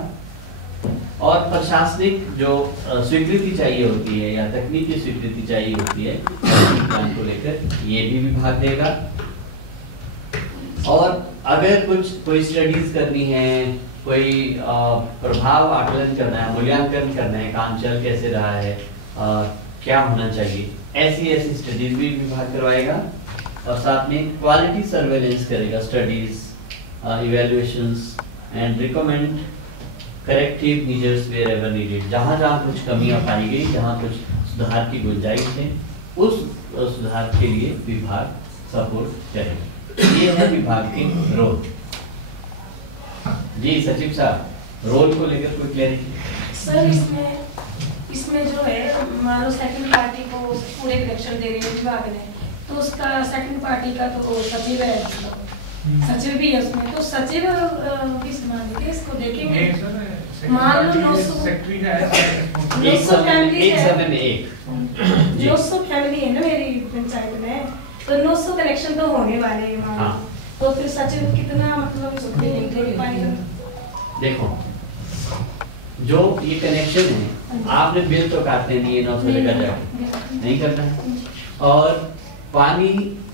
और प्रशासनिक जो स्वीकृति चाहिए होती है या तकनीकी स्वीकृति चाहिए होती है प्लान को लेकर, ये भी विभाग देगा। और अगर कोई स्टडीज करनी है, कोई प्रभाव आकलन करना है, मूल्यांकन करना है, काम चल कैसे रहा है, क्या होना चाहिए, ऐसी स्टडीज भी विभाग करवाएगा। और साथ में क्वालिटी सर्वेलेंस करेगा, studies, evaluations and recommend corrective measures wherever needed. जहाँ जहाँ कुछ कमियां पाई गई, जहाँ कुछ सुधार की गुंजाइश है, उस सुधार के लिए विभाग सपोर्ट करेगा। ये है विभाग के रोल। जी सचिव साहब, रोल को लेकर कोई क्लैरिटी? सर इसमें जो है, मान लो सेकंड पार्टी को पूरे कनेक्शन दे रहे हैं विभाग ने, तो उसका सेकंड पार्टी का तो सचिव है, सचिव भी है उसमें, तो सचिव भी समान देखे इसको देखेंगे। मान लो 900 सेक्रेटरी का है, 900 फैमिली है, 900 फैमिली है ना मेरी पंचायत में, तो 900 कनेक्शन तो होने वाले हैं मान लो, तो फिर सचिव कितना मतलब दे पाएगा? देखो, जो ये कनेक्शन है, आपने बिल तो काटने नहीं है 900 लेकर जाके, नहीं करना है। और पानी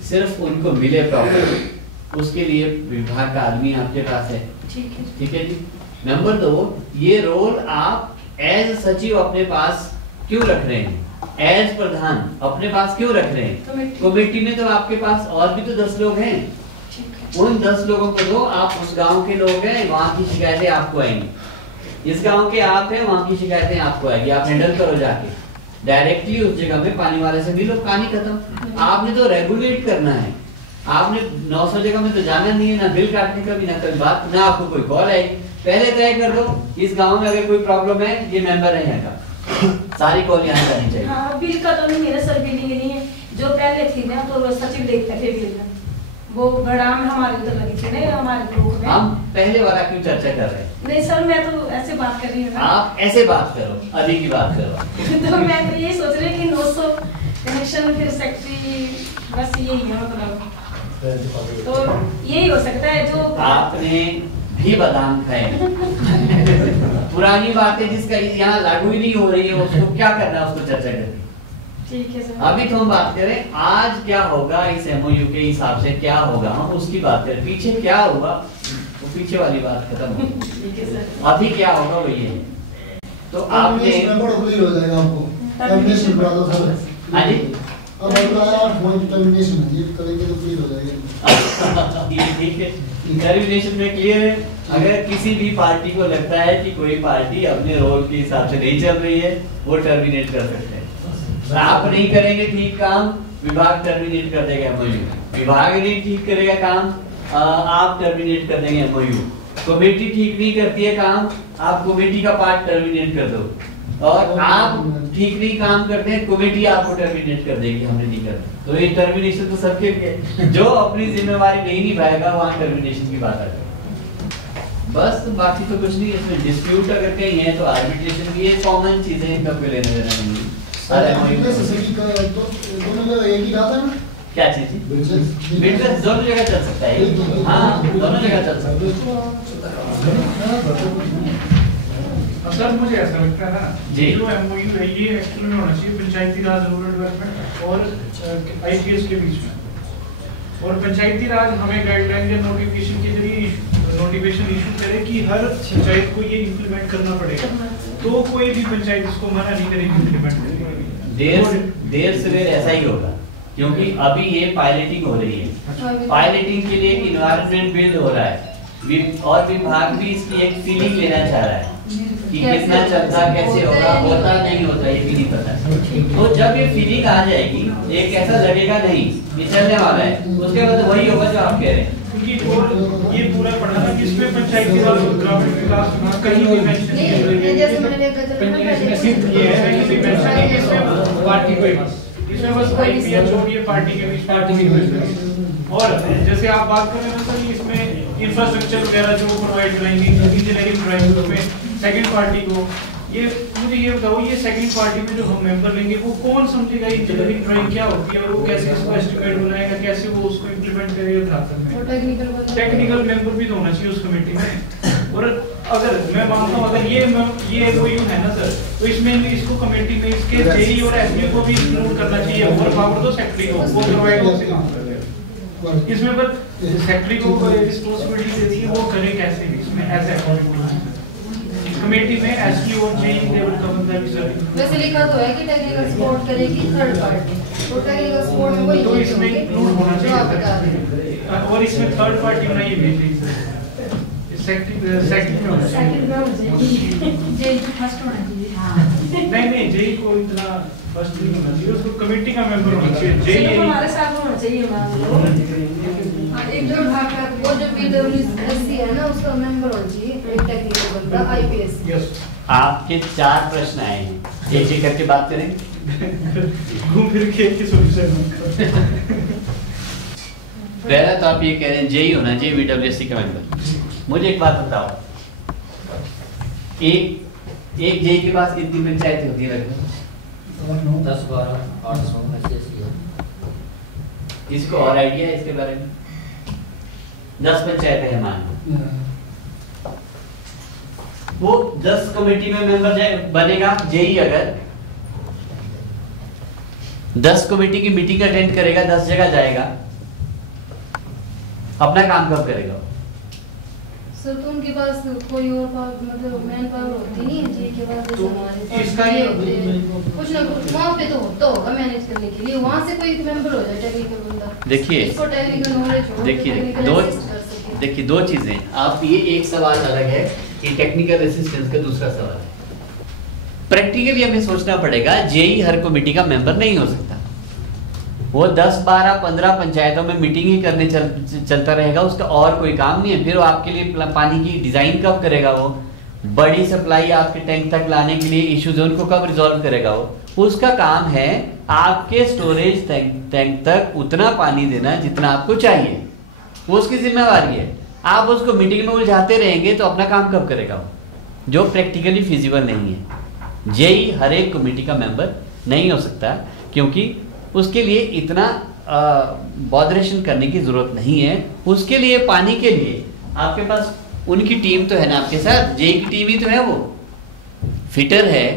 सिर्फ उनको मिले प्रॉपर, उसके लिए विभाग का आदमी आपके पास है, ठीक है जी। नंबर 2, ये रोल आप एज सचिव अपने पास क्यों रख रहे हैं, एज प्रधान अपने पास क्यों रख रहे हैं? कमेटी में तो आपके पास और भी तो 10 लोग हैं, उन 10 लोगों को दो। आप उस गांव के लोग हैं, वहां की शिकायतें आपको आएंगी। इस गांव के आप हैं, वहां की शिकायतें आपको आएगी। आप हैंडल करो जाके डायरेक्टली उस जगह में पानी वाले से मिलो, पानी खत्म। आपने तो रेगुलेट करना है, आपने 900 जगह में तो जाना नहीं है, ना बिल काटने का भी, ना कोई बात, ना आपको कोई कॉल आएगी। पहले तय कर दो इस गांव में अगर कोई प्रॉब्लम है, ये मेंबर है यहाँ का, सारी कॉल यहाँ करनी चाहिए। हाँ, बिल का तो नहीं है सर, बिलिंग नहीं है। जो पहले थी ना तो सचिव देखते थे बिल, वो घड़ाम हमारे उधर लगी थी ना, हमारे ग्रुप में। हम पहले वाला क्यों चर्चा कर रहे हैं? नहीं सर, मैं तो ऐसे बात कर रही हूँ। आप ऐसे बात करो, अभी की बात करो। तो मैं तो ये सोच रही कि 900 कनेक्शन फिर सेक्रेटरी, बस यही है मतलब। तो यही हो सकता है जो आपने भी बादाम खाए। पुरानी बातें जिसका यहाँ लागू ही नहीं हो रही है, उसको क्या करना है, उसको चर्चा करनी। ठीक है सर। अभी तो हम बात करें आज क्या होगा, इस एमओयू के हिसाब से क्या होगा, हम उसकी बात करें। पीछे क्या हुआ वो पीछे वाली बात खत्म हो। ठीक है सर। अभी क्या होगा वो ये है। तो आपने क्लियर हो जाएगा आपको, टर्मिनेशन करा दो सर। हाँ जी, अब अगला पॉइंट टर्मिनेशन है, ये करेंगे तो क्लियर हो जाएगा। ठीक है, टर्मिनेशन में क्लियर है। अगर किसी भी पार्टी को लगता है कि कोई पार्टी अपने रोल के हिसाब से नहीं चल रही है, वो टर्मिनेट कर सकते हैं। आप नहीं करेंगे ठीक काम, विभाग टर्मिनेट कर देगा एमओयू। विभाग नहीं ठीक करेगा काम, आप टर्मिनेट कर देंगे एमओयू। कमेटी ठीक नहीं करती है काम, आप कमेटी का पार्ट टर्मिनेट कर दो। और आप ठीक नहीं काम करते हैं, कमेटी आपको टर्मिनेट कर देगी, हमने नहीं करना। तो ये टर्मिनेशन तो सबके लिए, जो अपनी जिम्मेवारी नहीं निभाएगा वहां टर्मिनेशन की बात आ जाए। बस बाकी तो कुछ नहीं। इसमें डिस्प्यूट अगर कहीं है तो आर्बिट्रेशन भी है, कॉमन चीजें, इनका कोई लेना देना नहीं है। दोनों जगह एक ही रहा था ना, क्या चीज? बिटकॉइन दोनों जगह चल सकता है। हाँ, दोनों जगह चल सकता अब सर मुझे ऐसा लगता है ना, जी। जो एमओयू है ये एक्चुअली में होना चाहिए पंचायती राज रूरल डेवलपमेंट और आईपीएस के बीच में। और पंचायती राज हमें गाइडलाइन या नोटिफिकेशन के जरिए नोटिफिकेशन इशू करे कि हर पंचायत को ये इम्प्लीमेंट करना पड़ेगा, तो कोई भी पंचायत इसको मना नहीं करेगी इम्प्लीमेंट करने। देर सवेर ऐसा ही होगा, क्योंकि अभी ये पायलटिंग हो रही है। पायलटिंग के लिए एक इन्वायरमेंट बिल्ड हो रहा है, और विभाग भी इसकी एक फीलिंग लेना चाह रहा है कि कितना चलता, कैसे होगा, होता नहीं होता ये भी नहीं पता। तो जब ये फीलिंग आ जाएगी, एक ऐसा लगेगा नहीं ये चलने वाला है, उसके बाद वही होगा जो आप कह रहे हैं। ये पूरा पढ़ा था कि इसमें पंचायती राज और ग्रामीण विकास विभाग कहीं भी मेंशन नहीं है, जैसे मैंने इसमें सिर्फ ये है कि इसमें मेंशन है कि इसमें पार्टी को इसमें बस आईपीएच और ये पार्टी के बीच पार्टी की मेंशन। और जैसे आप बात कर रहे हैं सर, इसमें इंफ्रास्ट्रक्चर वगैरह जो प्रोवाइड कराएंगे, इंजीनियरिंग ड्राइंग में सेकंड पार्टी को, ये मुझे ये बताओ, ये सेकंड पार्टी में जो हम मेंबर लेंगे वो कौन समझेगा इंजीनियरिंग ड्राइंग क्या होती है, और वो कैसे इसको एस्टिमेट बनाएगा, कैसे वो उसको इंप्लीमेंट करेगा। टेक्निकल मेंबर भी तो होना चाहिए उस कमेटी में। और अगर मैं मानता हूँ अगर ये एमओयू है ना सर, तो इसमें इसको कमेटी में इसके जेई और एसपी को भी इंक्लूड करना चाहिए, और पावर दो सेक्रेटरी को, वो प्रोवाइड से काम कर रहे हैं। इसमें पर सेक्रेटरी को रिस्पांसिबिलिटी देती है, वो करे कैसे भी इसमें एज अकाउंटेबल कमेटी में एसपी और जेई लेवल का बंदा भी सर। वैसे लिखा तो है कि टेक्निकल सपोर्ट करेगी थर्ड पार्टी, तो टेक्निकल सपोर्ट में वही तो इसमें इंक्लूड होना चाहिए। और इसमें थर्ड पार्टी होना ये भेज रही है सेकंड में होना चाहिए, जेई फर्स्ट होना चाहिए। हां नहीं जेई को इतना फर्स्ट नहीं होना चाहिए, उसको कमेटी का मेंबर होना चाहिए। जेई हमारे साथ होना चाहिए हमारा एक जो वो जो पीडब्ल्यूएससी है ना उसका मेंबर होना चाहिए, एक टेक्निकल बंदा आईपीएस। यस, आपके 4 प्रश्न आए हैं, एक करके बात करें, घूम फिर के एक सॉल्यूशन। पहला तो आप ये कह रहे हैं जेई होना चाहिए बीडब्ल्यूएससी का मेंबर। मुझे एक बात बताओ, एक जेई के पास कितनी पंचायतें होती है लगभग? 10, 12, 800 ऐसी है। इसको और आइडिया है इसके बारे में? 10 पंचायतें हैं मान लो, वो 10 कमेटी में मेंबर बनेगा जेई। अगर 10 कमेटी की मीटिंग अटेंड करेगा, 10 जगह जाएगा, अपना काम कब करेगा? सर तो उनके पास कोई और मतलब मैन पावर होती नहीं है जी के पास, जैसे हमारे इसका कुछ ना कुछ वहाँ पे तो होता होगा मैनेज करने के लिए, वहाँ से कोई मेंबर हो जाए टेक्निकल बंदा। देखिए इसको टेक्निकल नॉलेज हो, देखिए दो चीजें आप, ये एक सवाल अलग है कि टेक्निकल असिस्टेंस का दूसरा सवाल है। प्रैक्टिकली हमें सोचना पड़ेगा, जेई हर कमेटी का मेंबर नहीं हो सकता। वो 10, 12, 15 पंचायतों में मीटिंग ही करने चलता रहेगा, उसका और कोई काम नहीं है। फिर वो आपके लिए पानी की डिजाइन कब करेगा, वो बड़ी सप्लाई आपके टैंक तक लाने के लिए इश्यूज उनको कब रिजॉल्व करेगा, वो उसका काम है आपके स्टोरेज टैंक तक उतना पानी देना जितना आपको चाहिए, वो उसकी जिम्मेवारी है। आप उसको मीटिंग में उलझाते रहेंगे तो अपना काम कब करेगा वो, जो प्रैक्टिकली फिजिबल नहीं है। जेई हर एक कमेटी का मेंबर नहीं हो सकता, क्योंकि उसके लिए इतना बॉदरेशन करने की जरूरत नहीं है। उसके लिए पानी के लिए आपके पास उनकी टीम तो है ना आपके साथ, जेई की टीम ही तो है, वो फिटर है,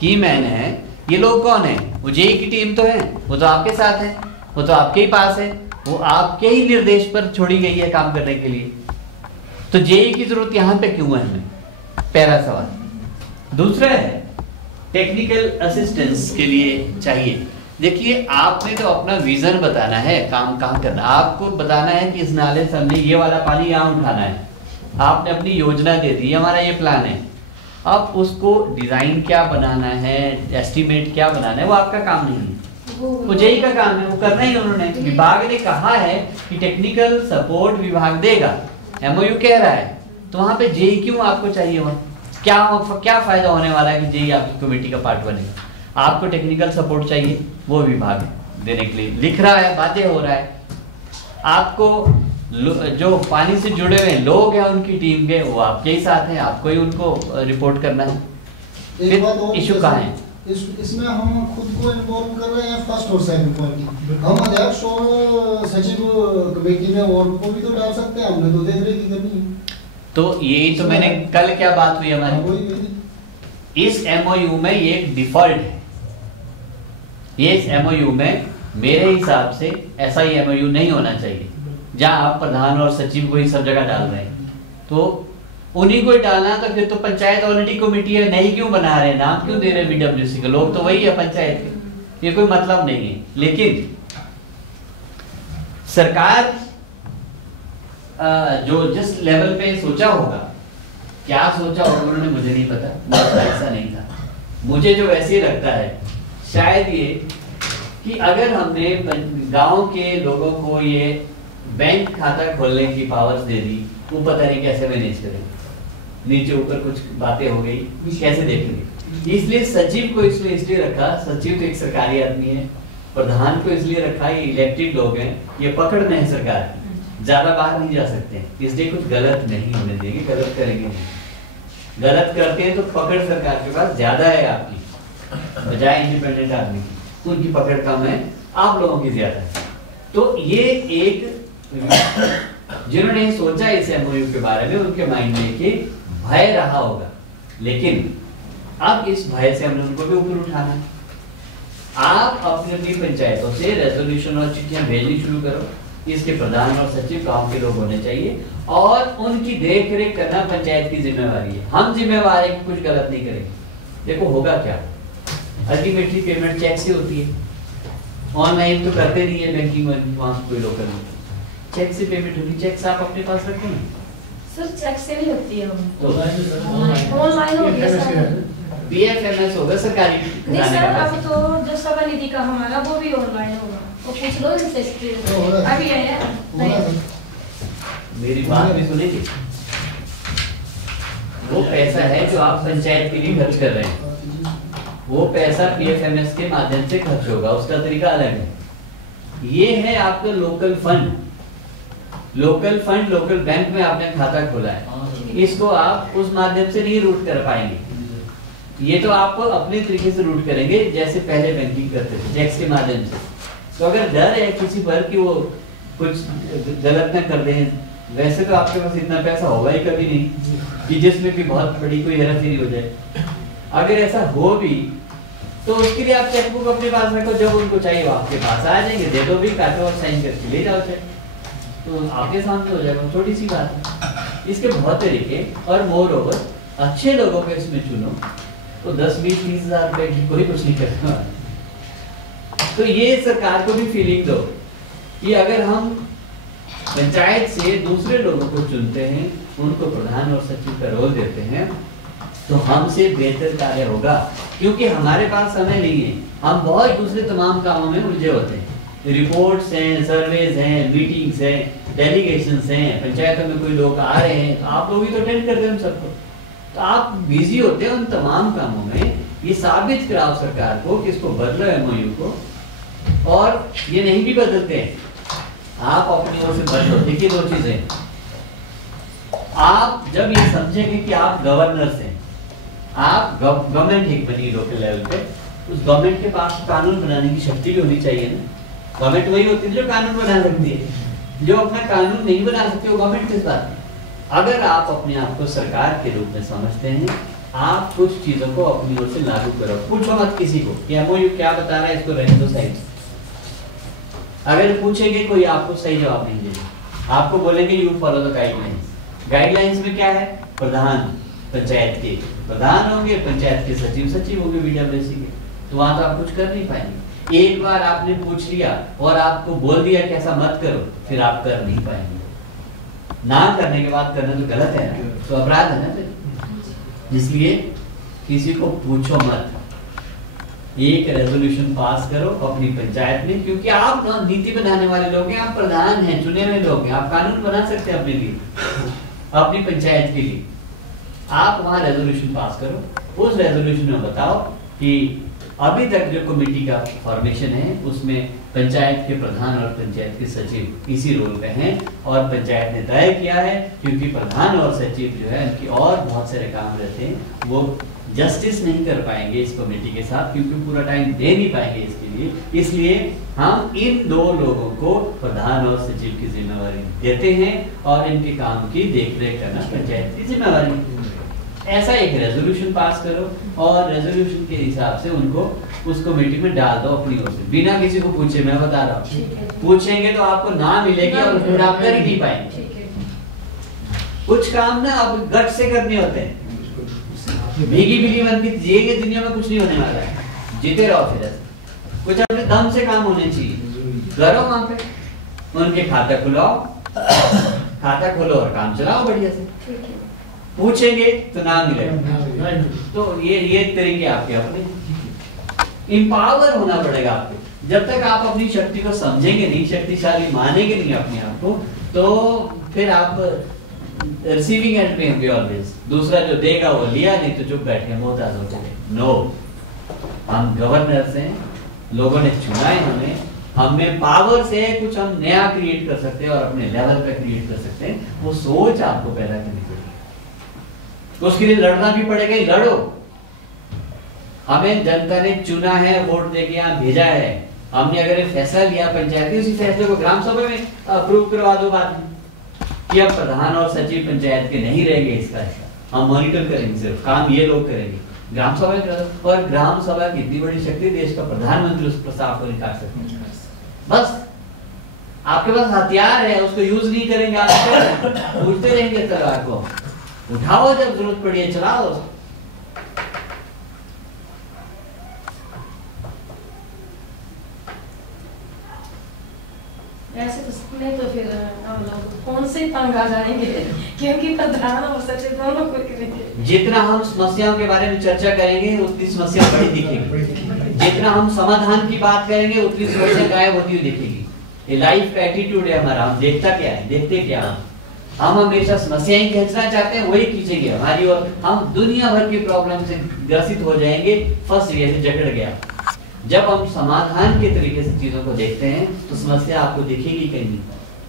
की मैन है, ये लोग कौन है, वो जेई की टीम तो है, वो तो आपके साथ है, वो तो आपके ही पास है, वो आपके ही निर्देश पर छोड़ी गई है काम करने के लिए। तो जेई की जरूरत यहाँ पे क्यों है हमें, पहला सवाल। दूसरा है टेक्निकल असिस्टेंस के लिए चाहिए। देखिए आपने तो अपना विजन बताना है, काम कहाँ करना, आपको बताना है कि इस नाले से हमने ये वाला पानी यहाँ उठाना है, आपने अपनी योजना दे दी, हमारा ये प्लान है। अब उसको डिजाइन क्या बनाना है, एस्टिमेट क्या बनाना है, वो आपका काम नहीं है, वो जेई का काम है, वो करना ही उन्होंने। विभाग ने कहा है कि टेक्निकल सपोर्ट विभाग देगा, एमओयू कह रहा है, तो वहां पे जेई क्यों आपको चाहिए, वहां क्या फायदा होने वाला है कि जेई आपकी कमेटी का पार्ट बनेगा। आपको टेक्निकल सपोर्ट चाहिए, वो विभाग देने के लिए लिख रहा है, बातें हो रहा है। आपको जो पानी से जुड़े हुए लोग हैं उनकी टीम के, वो आपके ही साथ हैं, आपको ही उनको रिपोर्ट करना है। फिर इशू कहाँ है, इसमें हम खुद को इन्वॉल्व कर रहे हैं फर्स्ट और सेकंड क्वालिटी। हम अध्यक्ष और सचिव कमेटी में और को भी तो डाल सकते हैं, हमने तो देख रेखी करनी है। तो यही तो मैंने कल क्या बात हुई हमारी, इस एमओयू में ये एक डिफॉल्ट है, ये इस एमओयू में मेरे हिसाब से ऐसा ही एमओयू नहीं होना चाहिए जहां आप प्रधान और सचिव को ही सब जगह डाल रहे हैं। तो उन्हीं को ही डालना, तो फिर तो पंचायत ऑलरेडी कमेटी है, नहीं क्यों बना रहे, नाम क्यों दे रहे बीडब्ल्यूसी के, लोग तो वही है पंचायत के, ये कोई मतलब नहीं है। लेकिन सरकार जो जिस लेवल पे सोचा होगा, क्या सोचा होगा उन्होंने मुझे नहीं पता, ऐसा नहीं था। मुझे जो ऐसे लगता है शायद ये कि अगर हमने गांव के लोगों को ये बैंक खाता खोलने की पावर्स दे दी, वो पता नहीं कैसे मैनेज करेंगे, नीचे ऊपर कुछ बातें हो गई, कैसे देखेंगे। इसलिए सचिव को इसलिए रखा, सचिव तो एक सरकारी आदमी है, प्रधान को इसलिए रखा, ये इलेक्टेड लोग हैं, ये पकड़ में है सरकार की, ज्यादा बाहर नहीं जा सकते, इसलिए कुछ गलत नहीं होने देंगे, गलत करेंगे नहीं। गलत करते हैं तो पकड़ सरकार के पास ज्यादा है आपकी बजाय इंडिपेंडेंट आदमी की, तो उनकी पकड़ कम है, आप लोगों की ज्यादा है। तो ये एक जिन्होंने सोचा इस एमओयू के बारे में, उनके माइंड में कि भय रहा होगा, लेकिन अब इस भय से हमने उनको भी ऊपर उठाना है। आप अपनी अपनी पंचायतों से रेजोल्यूशन और चिट्ठियां भेजनी शुरू करो, इसके प्रधान और सचिव गांव के लोग होने चाहिए, और उनकी देख रेख करना पंचायत की जिम्मेवारी है। हम जिम्मेवार है कि कुछ गलत नहीं करेंगे। देखो होगा क्या, अल्टीमेटली पेमेंट चेक से होती है, ऑनलाइन तो करते नहीं है बैंकिंग वहां कोई लोग नहीं, चेक से पेमेंट होगी। चेक आप अपने पास रखें सर, चेक से नहीं होती है, तो ऑनलाइन हो गया सर, बीएफएमएस होगा सरकारी। नहीं सर, अब तो जो सभा निधि का हमारा वो भी ऑनलाइन होगा, वो पूछ लो इनसे, अभी है। मेरी बात भी सुनेगी, वो पैसा है जो आप पंचायत के लिए खर्च कर रहे हैं, वो पैसा पीएफएमएस के माध्यम से खर्च होगा, उसका तरीका अलग है। ये है आपका लोकल फंड, लोकल बैंक में आपने खाता खोला है, इसको आप उस माध्यम से नहीं रूट कर पाएंगे, ये तो आप अपने तरीके से रूट करेंगे जैसे पहले बैंकिंग करते थे, चेक्स के माध्यम से। तो अगर डर है किसी पर कि वो कुछ गलत न कर दें, वैसे तो आपके पास इतना पैसा होगा ही कभी नहीं कि जिसमें भी बहुत बड़ी कोई हेराफेरी हो जाए। अगर ऐसा हो भी तो उसके लिए आप चेकबुक अपने पास रखो, जब उनको चाहिए वो आपके पास आ जाएंगे, दे दो भी, काटो और साइन करके ले जाओ चेक, तो आपके सामने हो जाएगा, छोटी सी बात है। इसके बहुत तरीके, और मोर ओवर अच्छे लोगों को इसमें चुनो तो 10-20-30 हज़ार रुपए की कोई कुछ नहीं करने वाला। तो ये सरकार को भी फीलिंग दो कि अगर हम पंचायत से दूसरे लोगों को चुनते हैं, उनको प्रधान और सचिव का रोल देते हैं, तो हमसे बेहतर कार्य होगा, क्योंकि हमारे पास समय नहीं है। हम बहुत दूसरे तमाम कामों में उलझे होते हैं, रिपोर्ट्स हैं, सर्वेज हैं, मीटिंग्स हैं, डेलीगेशंस हैं, पंचायतों में कोई लोग आ रहे हैं, आप लोग भी तो अटेंड करते हैं हम सबको, तो आप बिजी होते हैं उन तमाम कामों में। ये साबित कराओ सरकार को कि इसको बदलो एमओयू को, और ये नहीं भी बदलते हैं, आप अपनी ओर से बदलो। देखिए 2 चीजें, आप जब ये समझेंगे कि आप गवर्नर्स हैं, आप गवर्नमेंट एक बनी लोकल लेवल पे, उस गवर्नमेंट के पास कानून बनाने की शक्ति भी होनी चाहिए ना। गवर्नमेंट वही होती है जो कानून बना सकती है, जो अपना कानून नहीं बना सकती वो गवर्नमेंट किस बात की। अगर आप अपने आप को सरकार के रूप में समझते हैं, आप कुछ चीजों को अपनी ओर से लागू करो। पूछो मत किसी को कि एमओयू क्या बता रहा है, इसको रहने दो साइड। अगर पूछेंगे कोई आपको सही जवाब नहीं देगा, आपको बोलेंगे you follow the guidelines. Guidelines में क्या है, प्रधान पंचायत के प्रधान होंगे, पंचायत के सचिव होंगे बीडब्ल्यूसी के, तो वहां तो आप कुछ कर नहीं पाएंगे। एक बार आपने पूछ लिया और आपको बोल दिया कि ऐसा मत करो, फिर आप कर नहीं पाएंगे। ना करने के बाद करना तो गलत है ना, तो अपराध है ना। इसलिए किसी को पूछो मत, एक रेजोल्यूशन पास करो अपनी पंचायत में, क्योंकि आप नीति बनाने वाले लोग हैं, आप प्रधान हैं, चुने हुए लोग हैं, आप कानून बना सकते हैं अपने लिए, अपनी पंचायत के लिए। आप वहां रेजोल्यूशन पास करो, उस रेजोल्यूशन में बताओ कि अभी तक जो कमेटी का फॉर्मेशन है उसमें पंचायत के प्रधान और पंचायत के सचिव इसी रोल पे हैं, और पंचायत ने तय किया है, क्योंकि प्रधान और सचिव जो है उनकी और बहुत सारे काम रहते हैं, वो जस्टिस नहीं कर पाएंगे इस कमेटी के साथ, क्योंकि पूरा टाइम दे नहीं पाएंगे इसके लिए। इसलिए हम इन 2 लोगों को प्रधान और सचिव की जिम्मेवारी देते हैं, और इनके काम की देखरेख करना पंचायत की जिम्मेवारी। ऐसा एक रेजोल्यूशन पास करो, और रेजोल्यूशन के हिसाब से उनको उस कमेटी में डाल दो अपनी ओर से, बिना किसी को पूछे। मैं बता रहा हूँ, पूछेंगे तो आपको ना मिलेगी और फिर आप कर ही नहीं पाएंगे। कुछ काम ना अब गट से करने होते हैं, भीगी भीगी मन की जिएंगे, दुनिया में कुछ नहीं होने वाला है, जीते रहो फिर। कुछ अपने दम से काम होने चाहिए, करो वहां पे, उनके खाता खुलाओ, खाता खोलो और काम चलाओ बढ़िया से। पूछेंगे तो ना मिलेगा, तो ये तरीके आपके अपने। इम्पावर होना पड़ेगा आपको। जब तक आप अपनी शक्ति को समझेंगे नहीं, शक्तिशाली मानेंगे नहीं अपने आप को, तो फिर आप रिसीविंग एंड पे होंगे ऑलवेज। दूसरा जो देगा वो लिया, नहीं तो चुप बैठे मोहताज हो जाए। नो, हम गवर्नर्स हैं, लोगों ने चुना है हमें, हमें पावर से कुछ हम नया क्रिएट कर सकते हैं और अपने लेवल पे क्रिएट कर सकते हैं। वो सोच आपको पैदा करनी पड़ेगी, तो उसके लिए लड़ना भी पड़ेगा। ही लड़ो। हमें जनता ने चुना है, वोट देके यहाँ भेजा है, हमने अगर एक फैसला लिया पंचायती, उसी फैसले को ग्राम सभा में अप्रूव करवा दो बाद में कि अब प्रधान और सचिव पंचायत के नहीं रहेंगे, इसका हिस्सा हम मॉनिटर करेंगे, सिर्फ काम ये लोग करेंगे। ग्राम सभा में, और ग्राम सभा की इतनी बड़ी शक्ति, देश का प्रधानमंत्री उस प्रस्ताव को निकाल सकते हैं। बस आपके पास हथियार है, उसको यूज नहीं करेंगे, आप पूछते रहेंगे तलवार को, उठाओ जब जरूरत पड़ी है, चलाओ। ऐसे तो नहीं तो फिर हम लोग कौन से तंग आ जाएंगे, क्योंकि प्रधान और सचिव दोनों को करेंगे। जितना हम समस्याओं के बारे में चर्चा करेंगे उतनी समस्या बड़ी दिखेगी, जितना हम समाधान की बात करेंगे उतनी समस्या गायब होती हुई दिखेगी। ये लाइफ का एटीट्यूड है हमारा। हम देखता क्या है, देखते क्या हम हमेशा समस्याएं खींचना चाहते हैं, वही खींचेंगे हमारी ओर। हम दुनिया भर की प्रॉब्लम से ग्रसित हो जाएंगे, फंस गए, जकड़ गया। जब हम समाधान के तरीके से चीजों को देखते हैं तो समस्या आपको दिखेगी कहीं नहीं,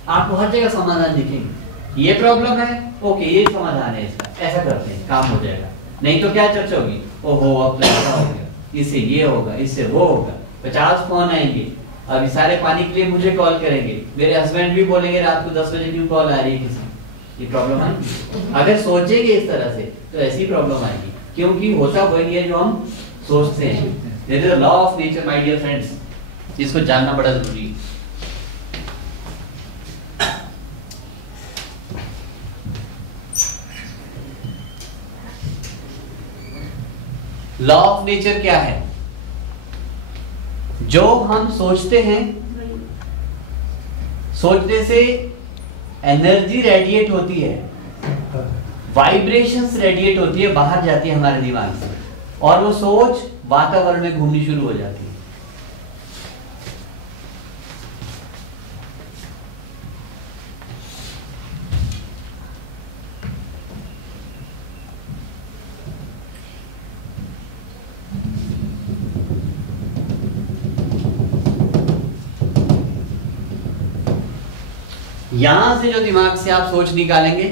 आपको हर जगह समाधान दिखेंगे। ये प्रॉब्लम है, ओके ये समाधान है इसका, ऐसा करते हैं, काम हो जाएगा। नहीं तो क्या चर्चा होगी, ओहो अब ऐसा हो गया, इससे ये होगा, इससे वो होगा, 50 फोन आएंगे, अभी सारे पानी के लिए मुझे कॉल करेंगे, मेरे हस्बैंड भी बोलेंगे रात को 10 बजे क्यों कॉल आ रही है किसी। ये प्रॉब्लम है। अगर सोचेंगे इस तरह से तो ऐसी प्रॉब्लम आएगी, क्योंकि होता वही है जो हम सोचते हैं। There is a law of nature, my dear friends, जिसको जानना बड़ा जरूरी है। लॉ ऑफ नेचर क्या है? जो हम सोचते हैं, सोचने से एनर्जी रेडिएट होती है, वाइब्रेशंस रेडिएट होती है, बाहर जाती है हमारे दिमाग से, और वो सोच वातावरण में घूमनी शुरू हो जाती है। यहां से जो दिमाग से आप सोच निकालेंगे,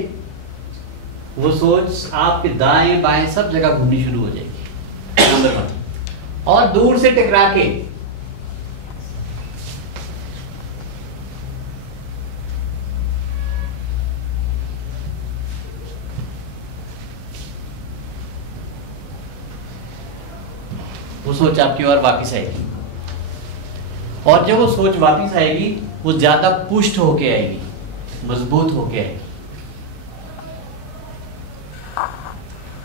वो सोच आपके दाएं बाएं सब जगह घूमनी शुरू हो जाएगी, नंबर 1। और दूर से टकरा के वो सोच आपकी ओर वापस आएगी, और जब वो सोच वापस आएगी वो ज्यादा पुष्ट होके आएगी, मजबूत होके आएगी।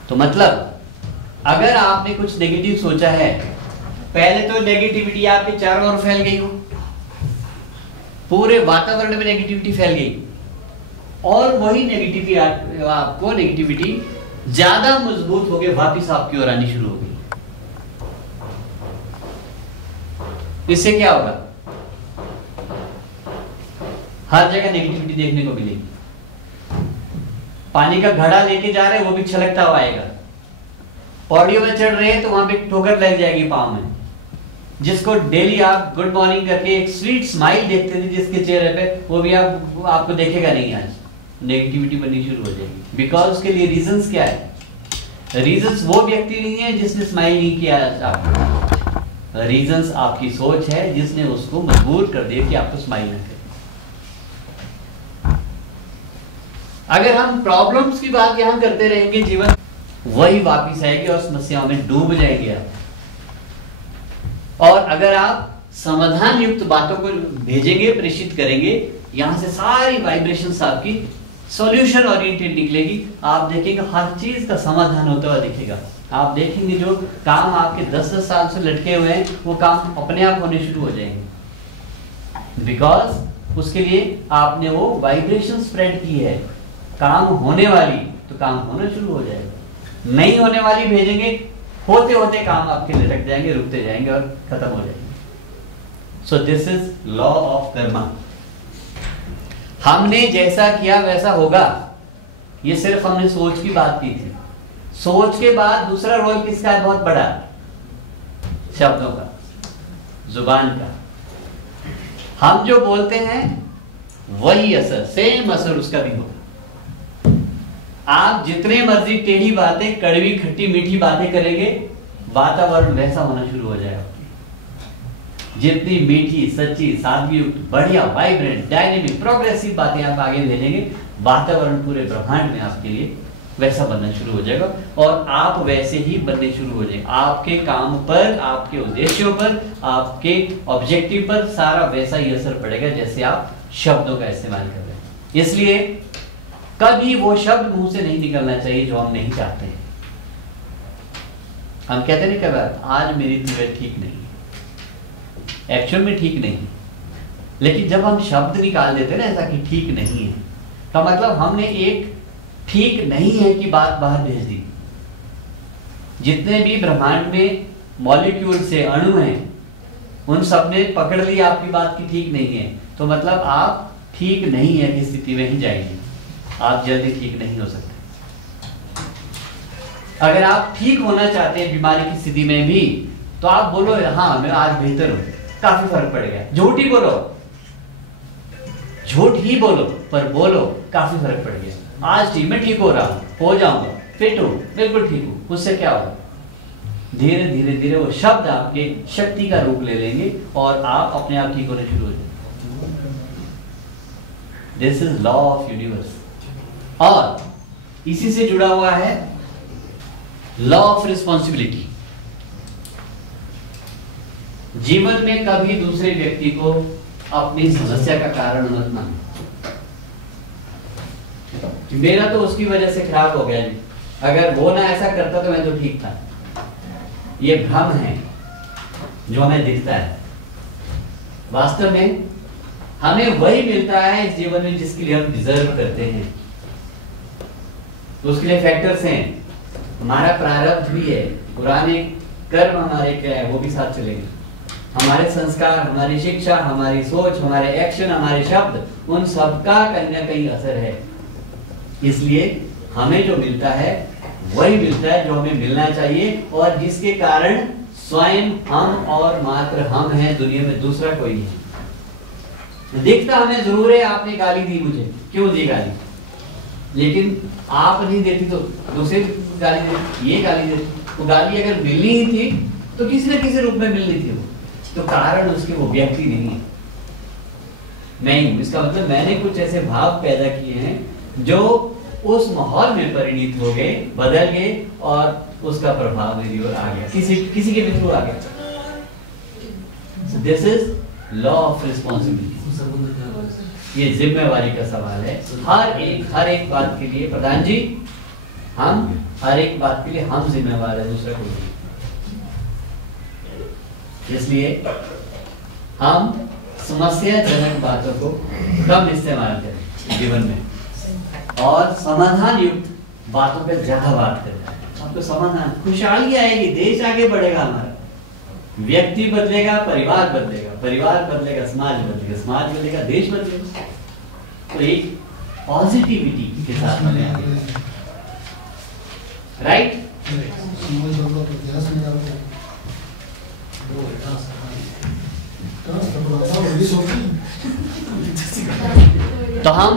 तो मतलब अगर आपने कुछ नेगेटिव सोचा है, पहले तो नेगेटिविटी आपके चारों ओर फैल गई हो, पूरे वातावरण में नेगेटिविटी फैल गई, और वही नेगेटिविटी आपको नेगेटिविटी ज्यादा मजबूत होके वापस आपकी ओर आनी शुरू हो गई। इससे क्या होगा? हर जगह नेगेटिविटी देखने को मिलेगी। पानी का घड़ा लेके जा रहे हैं, वो भी छलकता हुआ आएगा। पौड़ियों में चढ़ रहे हैं तो वहां पे ठोकर लग जाएगी पांव में। जिसको डेली आप गुड मॉर्निंग करके एक स्वीट स्माइल देखते थे जिसके चेहरे पे, वो भी आपको देखेगा नहीं, आज नेगेटिविटी बननी शुरू हो जाएगी। बिकॉज उसके लिए रीजंस क्या है? रीजंस वो व्यक्ति नहीं है जिसने स्माइल नहीं किया आपको, रीजंस आपकी सोच है जिसने उसको मजबूर कर दिया कि आपको स्माइल न करें। अगर हम प्रॉब्लम्स की बात यहां करते रहेंगे, जीवन वही वापिस आएगी और समस्याओं में डूब जाएंगे आप। और अगर आप समाधान युक्त बातों को भेजेंगे, प्रेषित करेंगे, यहां से सारी वाइब्रेशंस आपकी सॉल्यूशन ओरिएंटेड निकलेगी। आप देखेंगे हर चीज का समाधान होता हुआ दिखेगा। आप देखेंगे जो काम आपके 10-10 साल से लटके हुए हैं, वो काम अपने आप होने शुरू हो जाएंगे। बिकॉज उसके लिए आपने वो वाइब्रेशन स्प्रेड की है। काम होने वाली तो काम होना शुरू हो जाएगा, नहीं होने वाली भेजेंगे, होते होते काम आपके लटक जाएंगे, रुकते जाएंगे और खत्म हो जाएंगे। So this is law of Karma. हमने जैसा किया वैसा होगा, ये सिर्फ हमने सोच की बात की थी। सोच के बाद दूसरा रोल किसका है बहुत बड़ा? शब्दों का, जुबान का। हम जो बोलते हैं वही असर, सेम असर उसका भी होगा। आप जितने मर्जी टेढ़ी बातें, कड़वी खट्टी मीठी बातें करेंगे, वातावरण वैसा होना शुरू हो जाएगा। जितनी मीठी, सच्ची, सादगी, बढ़िया, वाइब्रेंट, डायनेमिक, प्रोग्रेसिव बातें आप आगे भेजेंगे, वातावरण पूरे ब्रह्मांड में आपके लिए वैसा बनना शुरू हो जाएगा, और आप वैसे ही बनने शुरू हो जाएंगे। आपके काम पर, आपके उद्देश्यों पर, आपके ऑब्जेक्टिव पर सारा वैसा ही असर पड़ेगा जैसे आप शब्दों का इस्तेमाल कर रहे हैं। इसलिए कभी वो शब्द मुंह से नहीं निकलना चाहिए जो हम नहीं चाहते हैं। हम कहते नहीं कभी आज मेरी तबीयत ठीक नहीं, एक्चुअल में ठीक नहीं, लेकिन जब हम शब्द निकाल देते हैं ना ऐसा कि ठीक नहीं है, तो मतलब हमने एक ठीक नहीं है की बात बाहर भेज दी। जितने भी ब्रह्मांड में मॉलिक्यूल से अणु हैं, उन सब ने पकड़ ली आपकी बात की ठीक नहीं है, तो मतलब आप ठीक नहीं है की स्थिति में ही जाएंगे, आप जल्दी ठीक नहीं हो सकते। अगर आप ठीक होना चाहते हैं बीमारी की स्थिति में भी, तो आप बोलो हाँ मैं आज बेहतर हूं, काफी फर्क पड़ गया। झूठ ही बोलो, झूठ ही बोलो, पर बोलो काफी फर्क पड़ गया, आज ठीक, मैं ठीक हो रहा हूं, हो जाऊंगा, फिट हूं, बिल्कुल ठीक हूं। उससे क्या होगा? धीरे धीरे धीरे वो शब्द आपके शक्ति का रूप ले लेंगे और आप अपने आप ठीक होने शुरू हो जाएंगे। This is law of universe. और इसी से जुड़ा हुआ है लॉ ऑफ रिस्पॉन्सिबिलिटी। जीवन में कभी दूसरे व्यक्ति को अपनी समस्या का कारण मत मानो। मेरा तो उसकी वजह से खराब हो गया जी, अगर वो ना ऐसा करता तो मैं तो ठीक था। ये भ्रम है जो हमें दिखता है। वास्तव में हमें वही मिलता है इस जीवन में जिसके लिए हम डिजर्व करते हैं। तो उसके लिए फैक्टर्स हैं, हमारा प्रारब्ध भी है, पुराने कर्म हमारे क्या है वो भी साथ चलेंगे, हमारे संस्कार, हमारी शिक्षा, हमारी सोच, हमारे एक्शन, हमारे शब्द, उन सबका कहीं ना कहीं असर है। इसलिए हमें जो मिलता है वही मिलता है जो हमें मिलना चाहिए, और जिसके कारण स्वयं हम और मात्र हम हैं, दुनिया में दूसरा कोई नहीं। दिखता हमें जरूर है आपने गाली दी मुझे, क्यों दी गाली, लेकिन आप नहीं देती तो दूसरे गाली दे, ये गाली देती। वो गाली अगर मिलनी ही थी तो किसी न किसी रूप में मिलनी थी, वो तो कारण उसके वो व्यक्ति नहीं है, मैं हूं। इसका मतलब मैंने कुछ ऐसे भाव पैदा किए हैं जो उस माहौल में परिणित हो गए, बदल गए, और उसका प्रभाव मेरी ओर आ गया, किसी के भी थ्रू आ गया। This is law of responsibility, ये जिम्मेवारी का सवाल है। हर एक बात के लिए प्रधान जी, हम हर एक बात के लिए हम जिम्मेवार है, दूसरा कोई नहीं। इसलिए हम समस्याजनक बातों को कम इस्तेमाल करें जीवन में, और समाधान युक्त बातों पर ज्यादा बात करें। आपको समाधान, खुशहाली आएगी, देश आगे बढ़ेगा, हमारा व्यक्ति बदलेगा, परिवार बदलेगा, परिवार बदलेगा, समाज बदलेगा, समाज बदलेगा, देश बदलेगा। तो एक पॉजिटिविटी के साथ हमें आगे, राइट। तो हम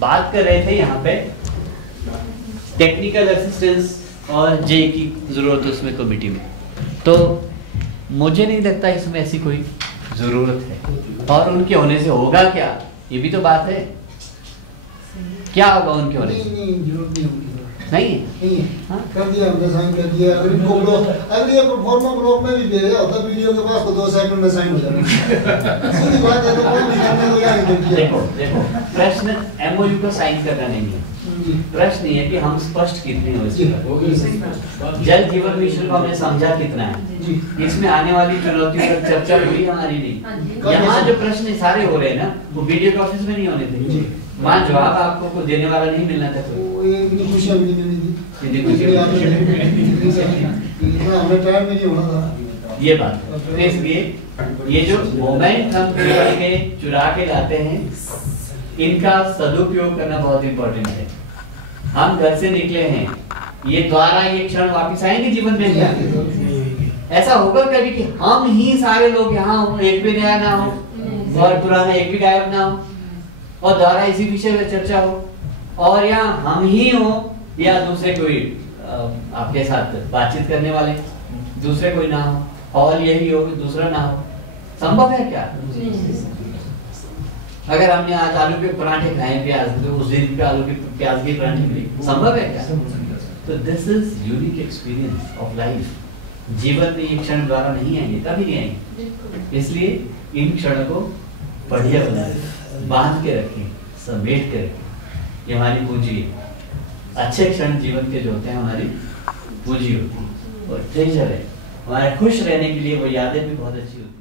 बात कर रहे थे यहाँ पे टेक्निकल असिस्टेंस और जे की जरूरत है उसमें कमेटी में, तो मुझे नहीं लगता इसमें ऐसी कोई जरूरत है। और उनके होने से होगा क्या, ये भी तो बात है, क्या होगा उनके होने से? नहीं कर दिया हमने, साइन कर दिया। अगर इनको ब्लॉक, अगर ये प्रोफार्मा ब्लॉक में भी भेजा होता वीडियो के पास तो 2 सेकंड में साइन हो जाएगा। सीधी बात है, तो कोई भी करने को यार देखो प्रश्न एमओयू का साइन करना नहीं है, प्रश्न ये है कि हम स्पष्ट कितने हो इसमें, जल जीवन मिशन को हमने समझा कितना है, इसमें आने वाली चुनौतियों पर चर्चा हुई हमारी नहीं। यहाँ जो प्रश्न सारे हो रहे हैं ना, वो वीडियो के ऑफिस में नहीं होने थे, वहाँ जवाब आपको को देने वाला नहीं मिलना था कोई। ये बात है। तो इसलिए ये जो मोमेंट हम जीवन के चुरा के लाते हैं, इनका सदुपयोग करना बहुत इंपॉर्टेंट है। हम घर से निकले हैं, ये द्वारा ये क्षण वापस आएंगे जीवन में क्या? ऐसा होगा कभी कि हम ही सारे लोग यहाँ हो, एक भी नया ना हो और पुराना एक भी गायब ना हो, और द्वारा इसी विषय में चर्चा हो, और यहाँ हम ही हो या दूसरे कोई आपके साथ बातचीत करने वाले दूसरे कोई ना हो, और यही हो दूसरा ना हो, संभव है क्या? अगर हमने आज आलू के पराठे खाए प्याज, तो उस दिन पे आलू के प्याज के पराठे मिले, संभव है क्या? तो this is unique experience of life. जीवन में ये क्षण द्वारा नहीं आएंगे, कभी नहीं आएंगे। इसलिए इन क्षणों को बढ़िया बनाए, बांध के रखें, समेट के रखें। ये हमारी पूंजी है। अच्छे क्षण जीवन के जो होते हैं हमारी पूंजी होती है और ट्रेजर है। हमारे खुश रहने के लिए वो यादें भी बहुत अच्छी होती है।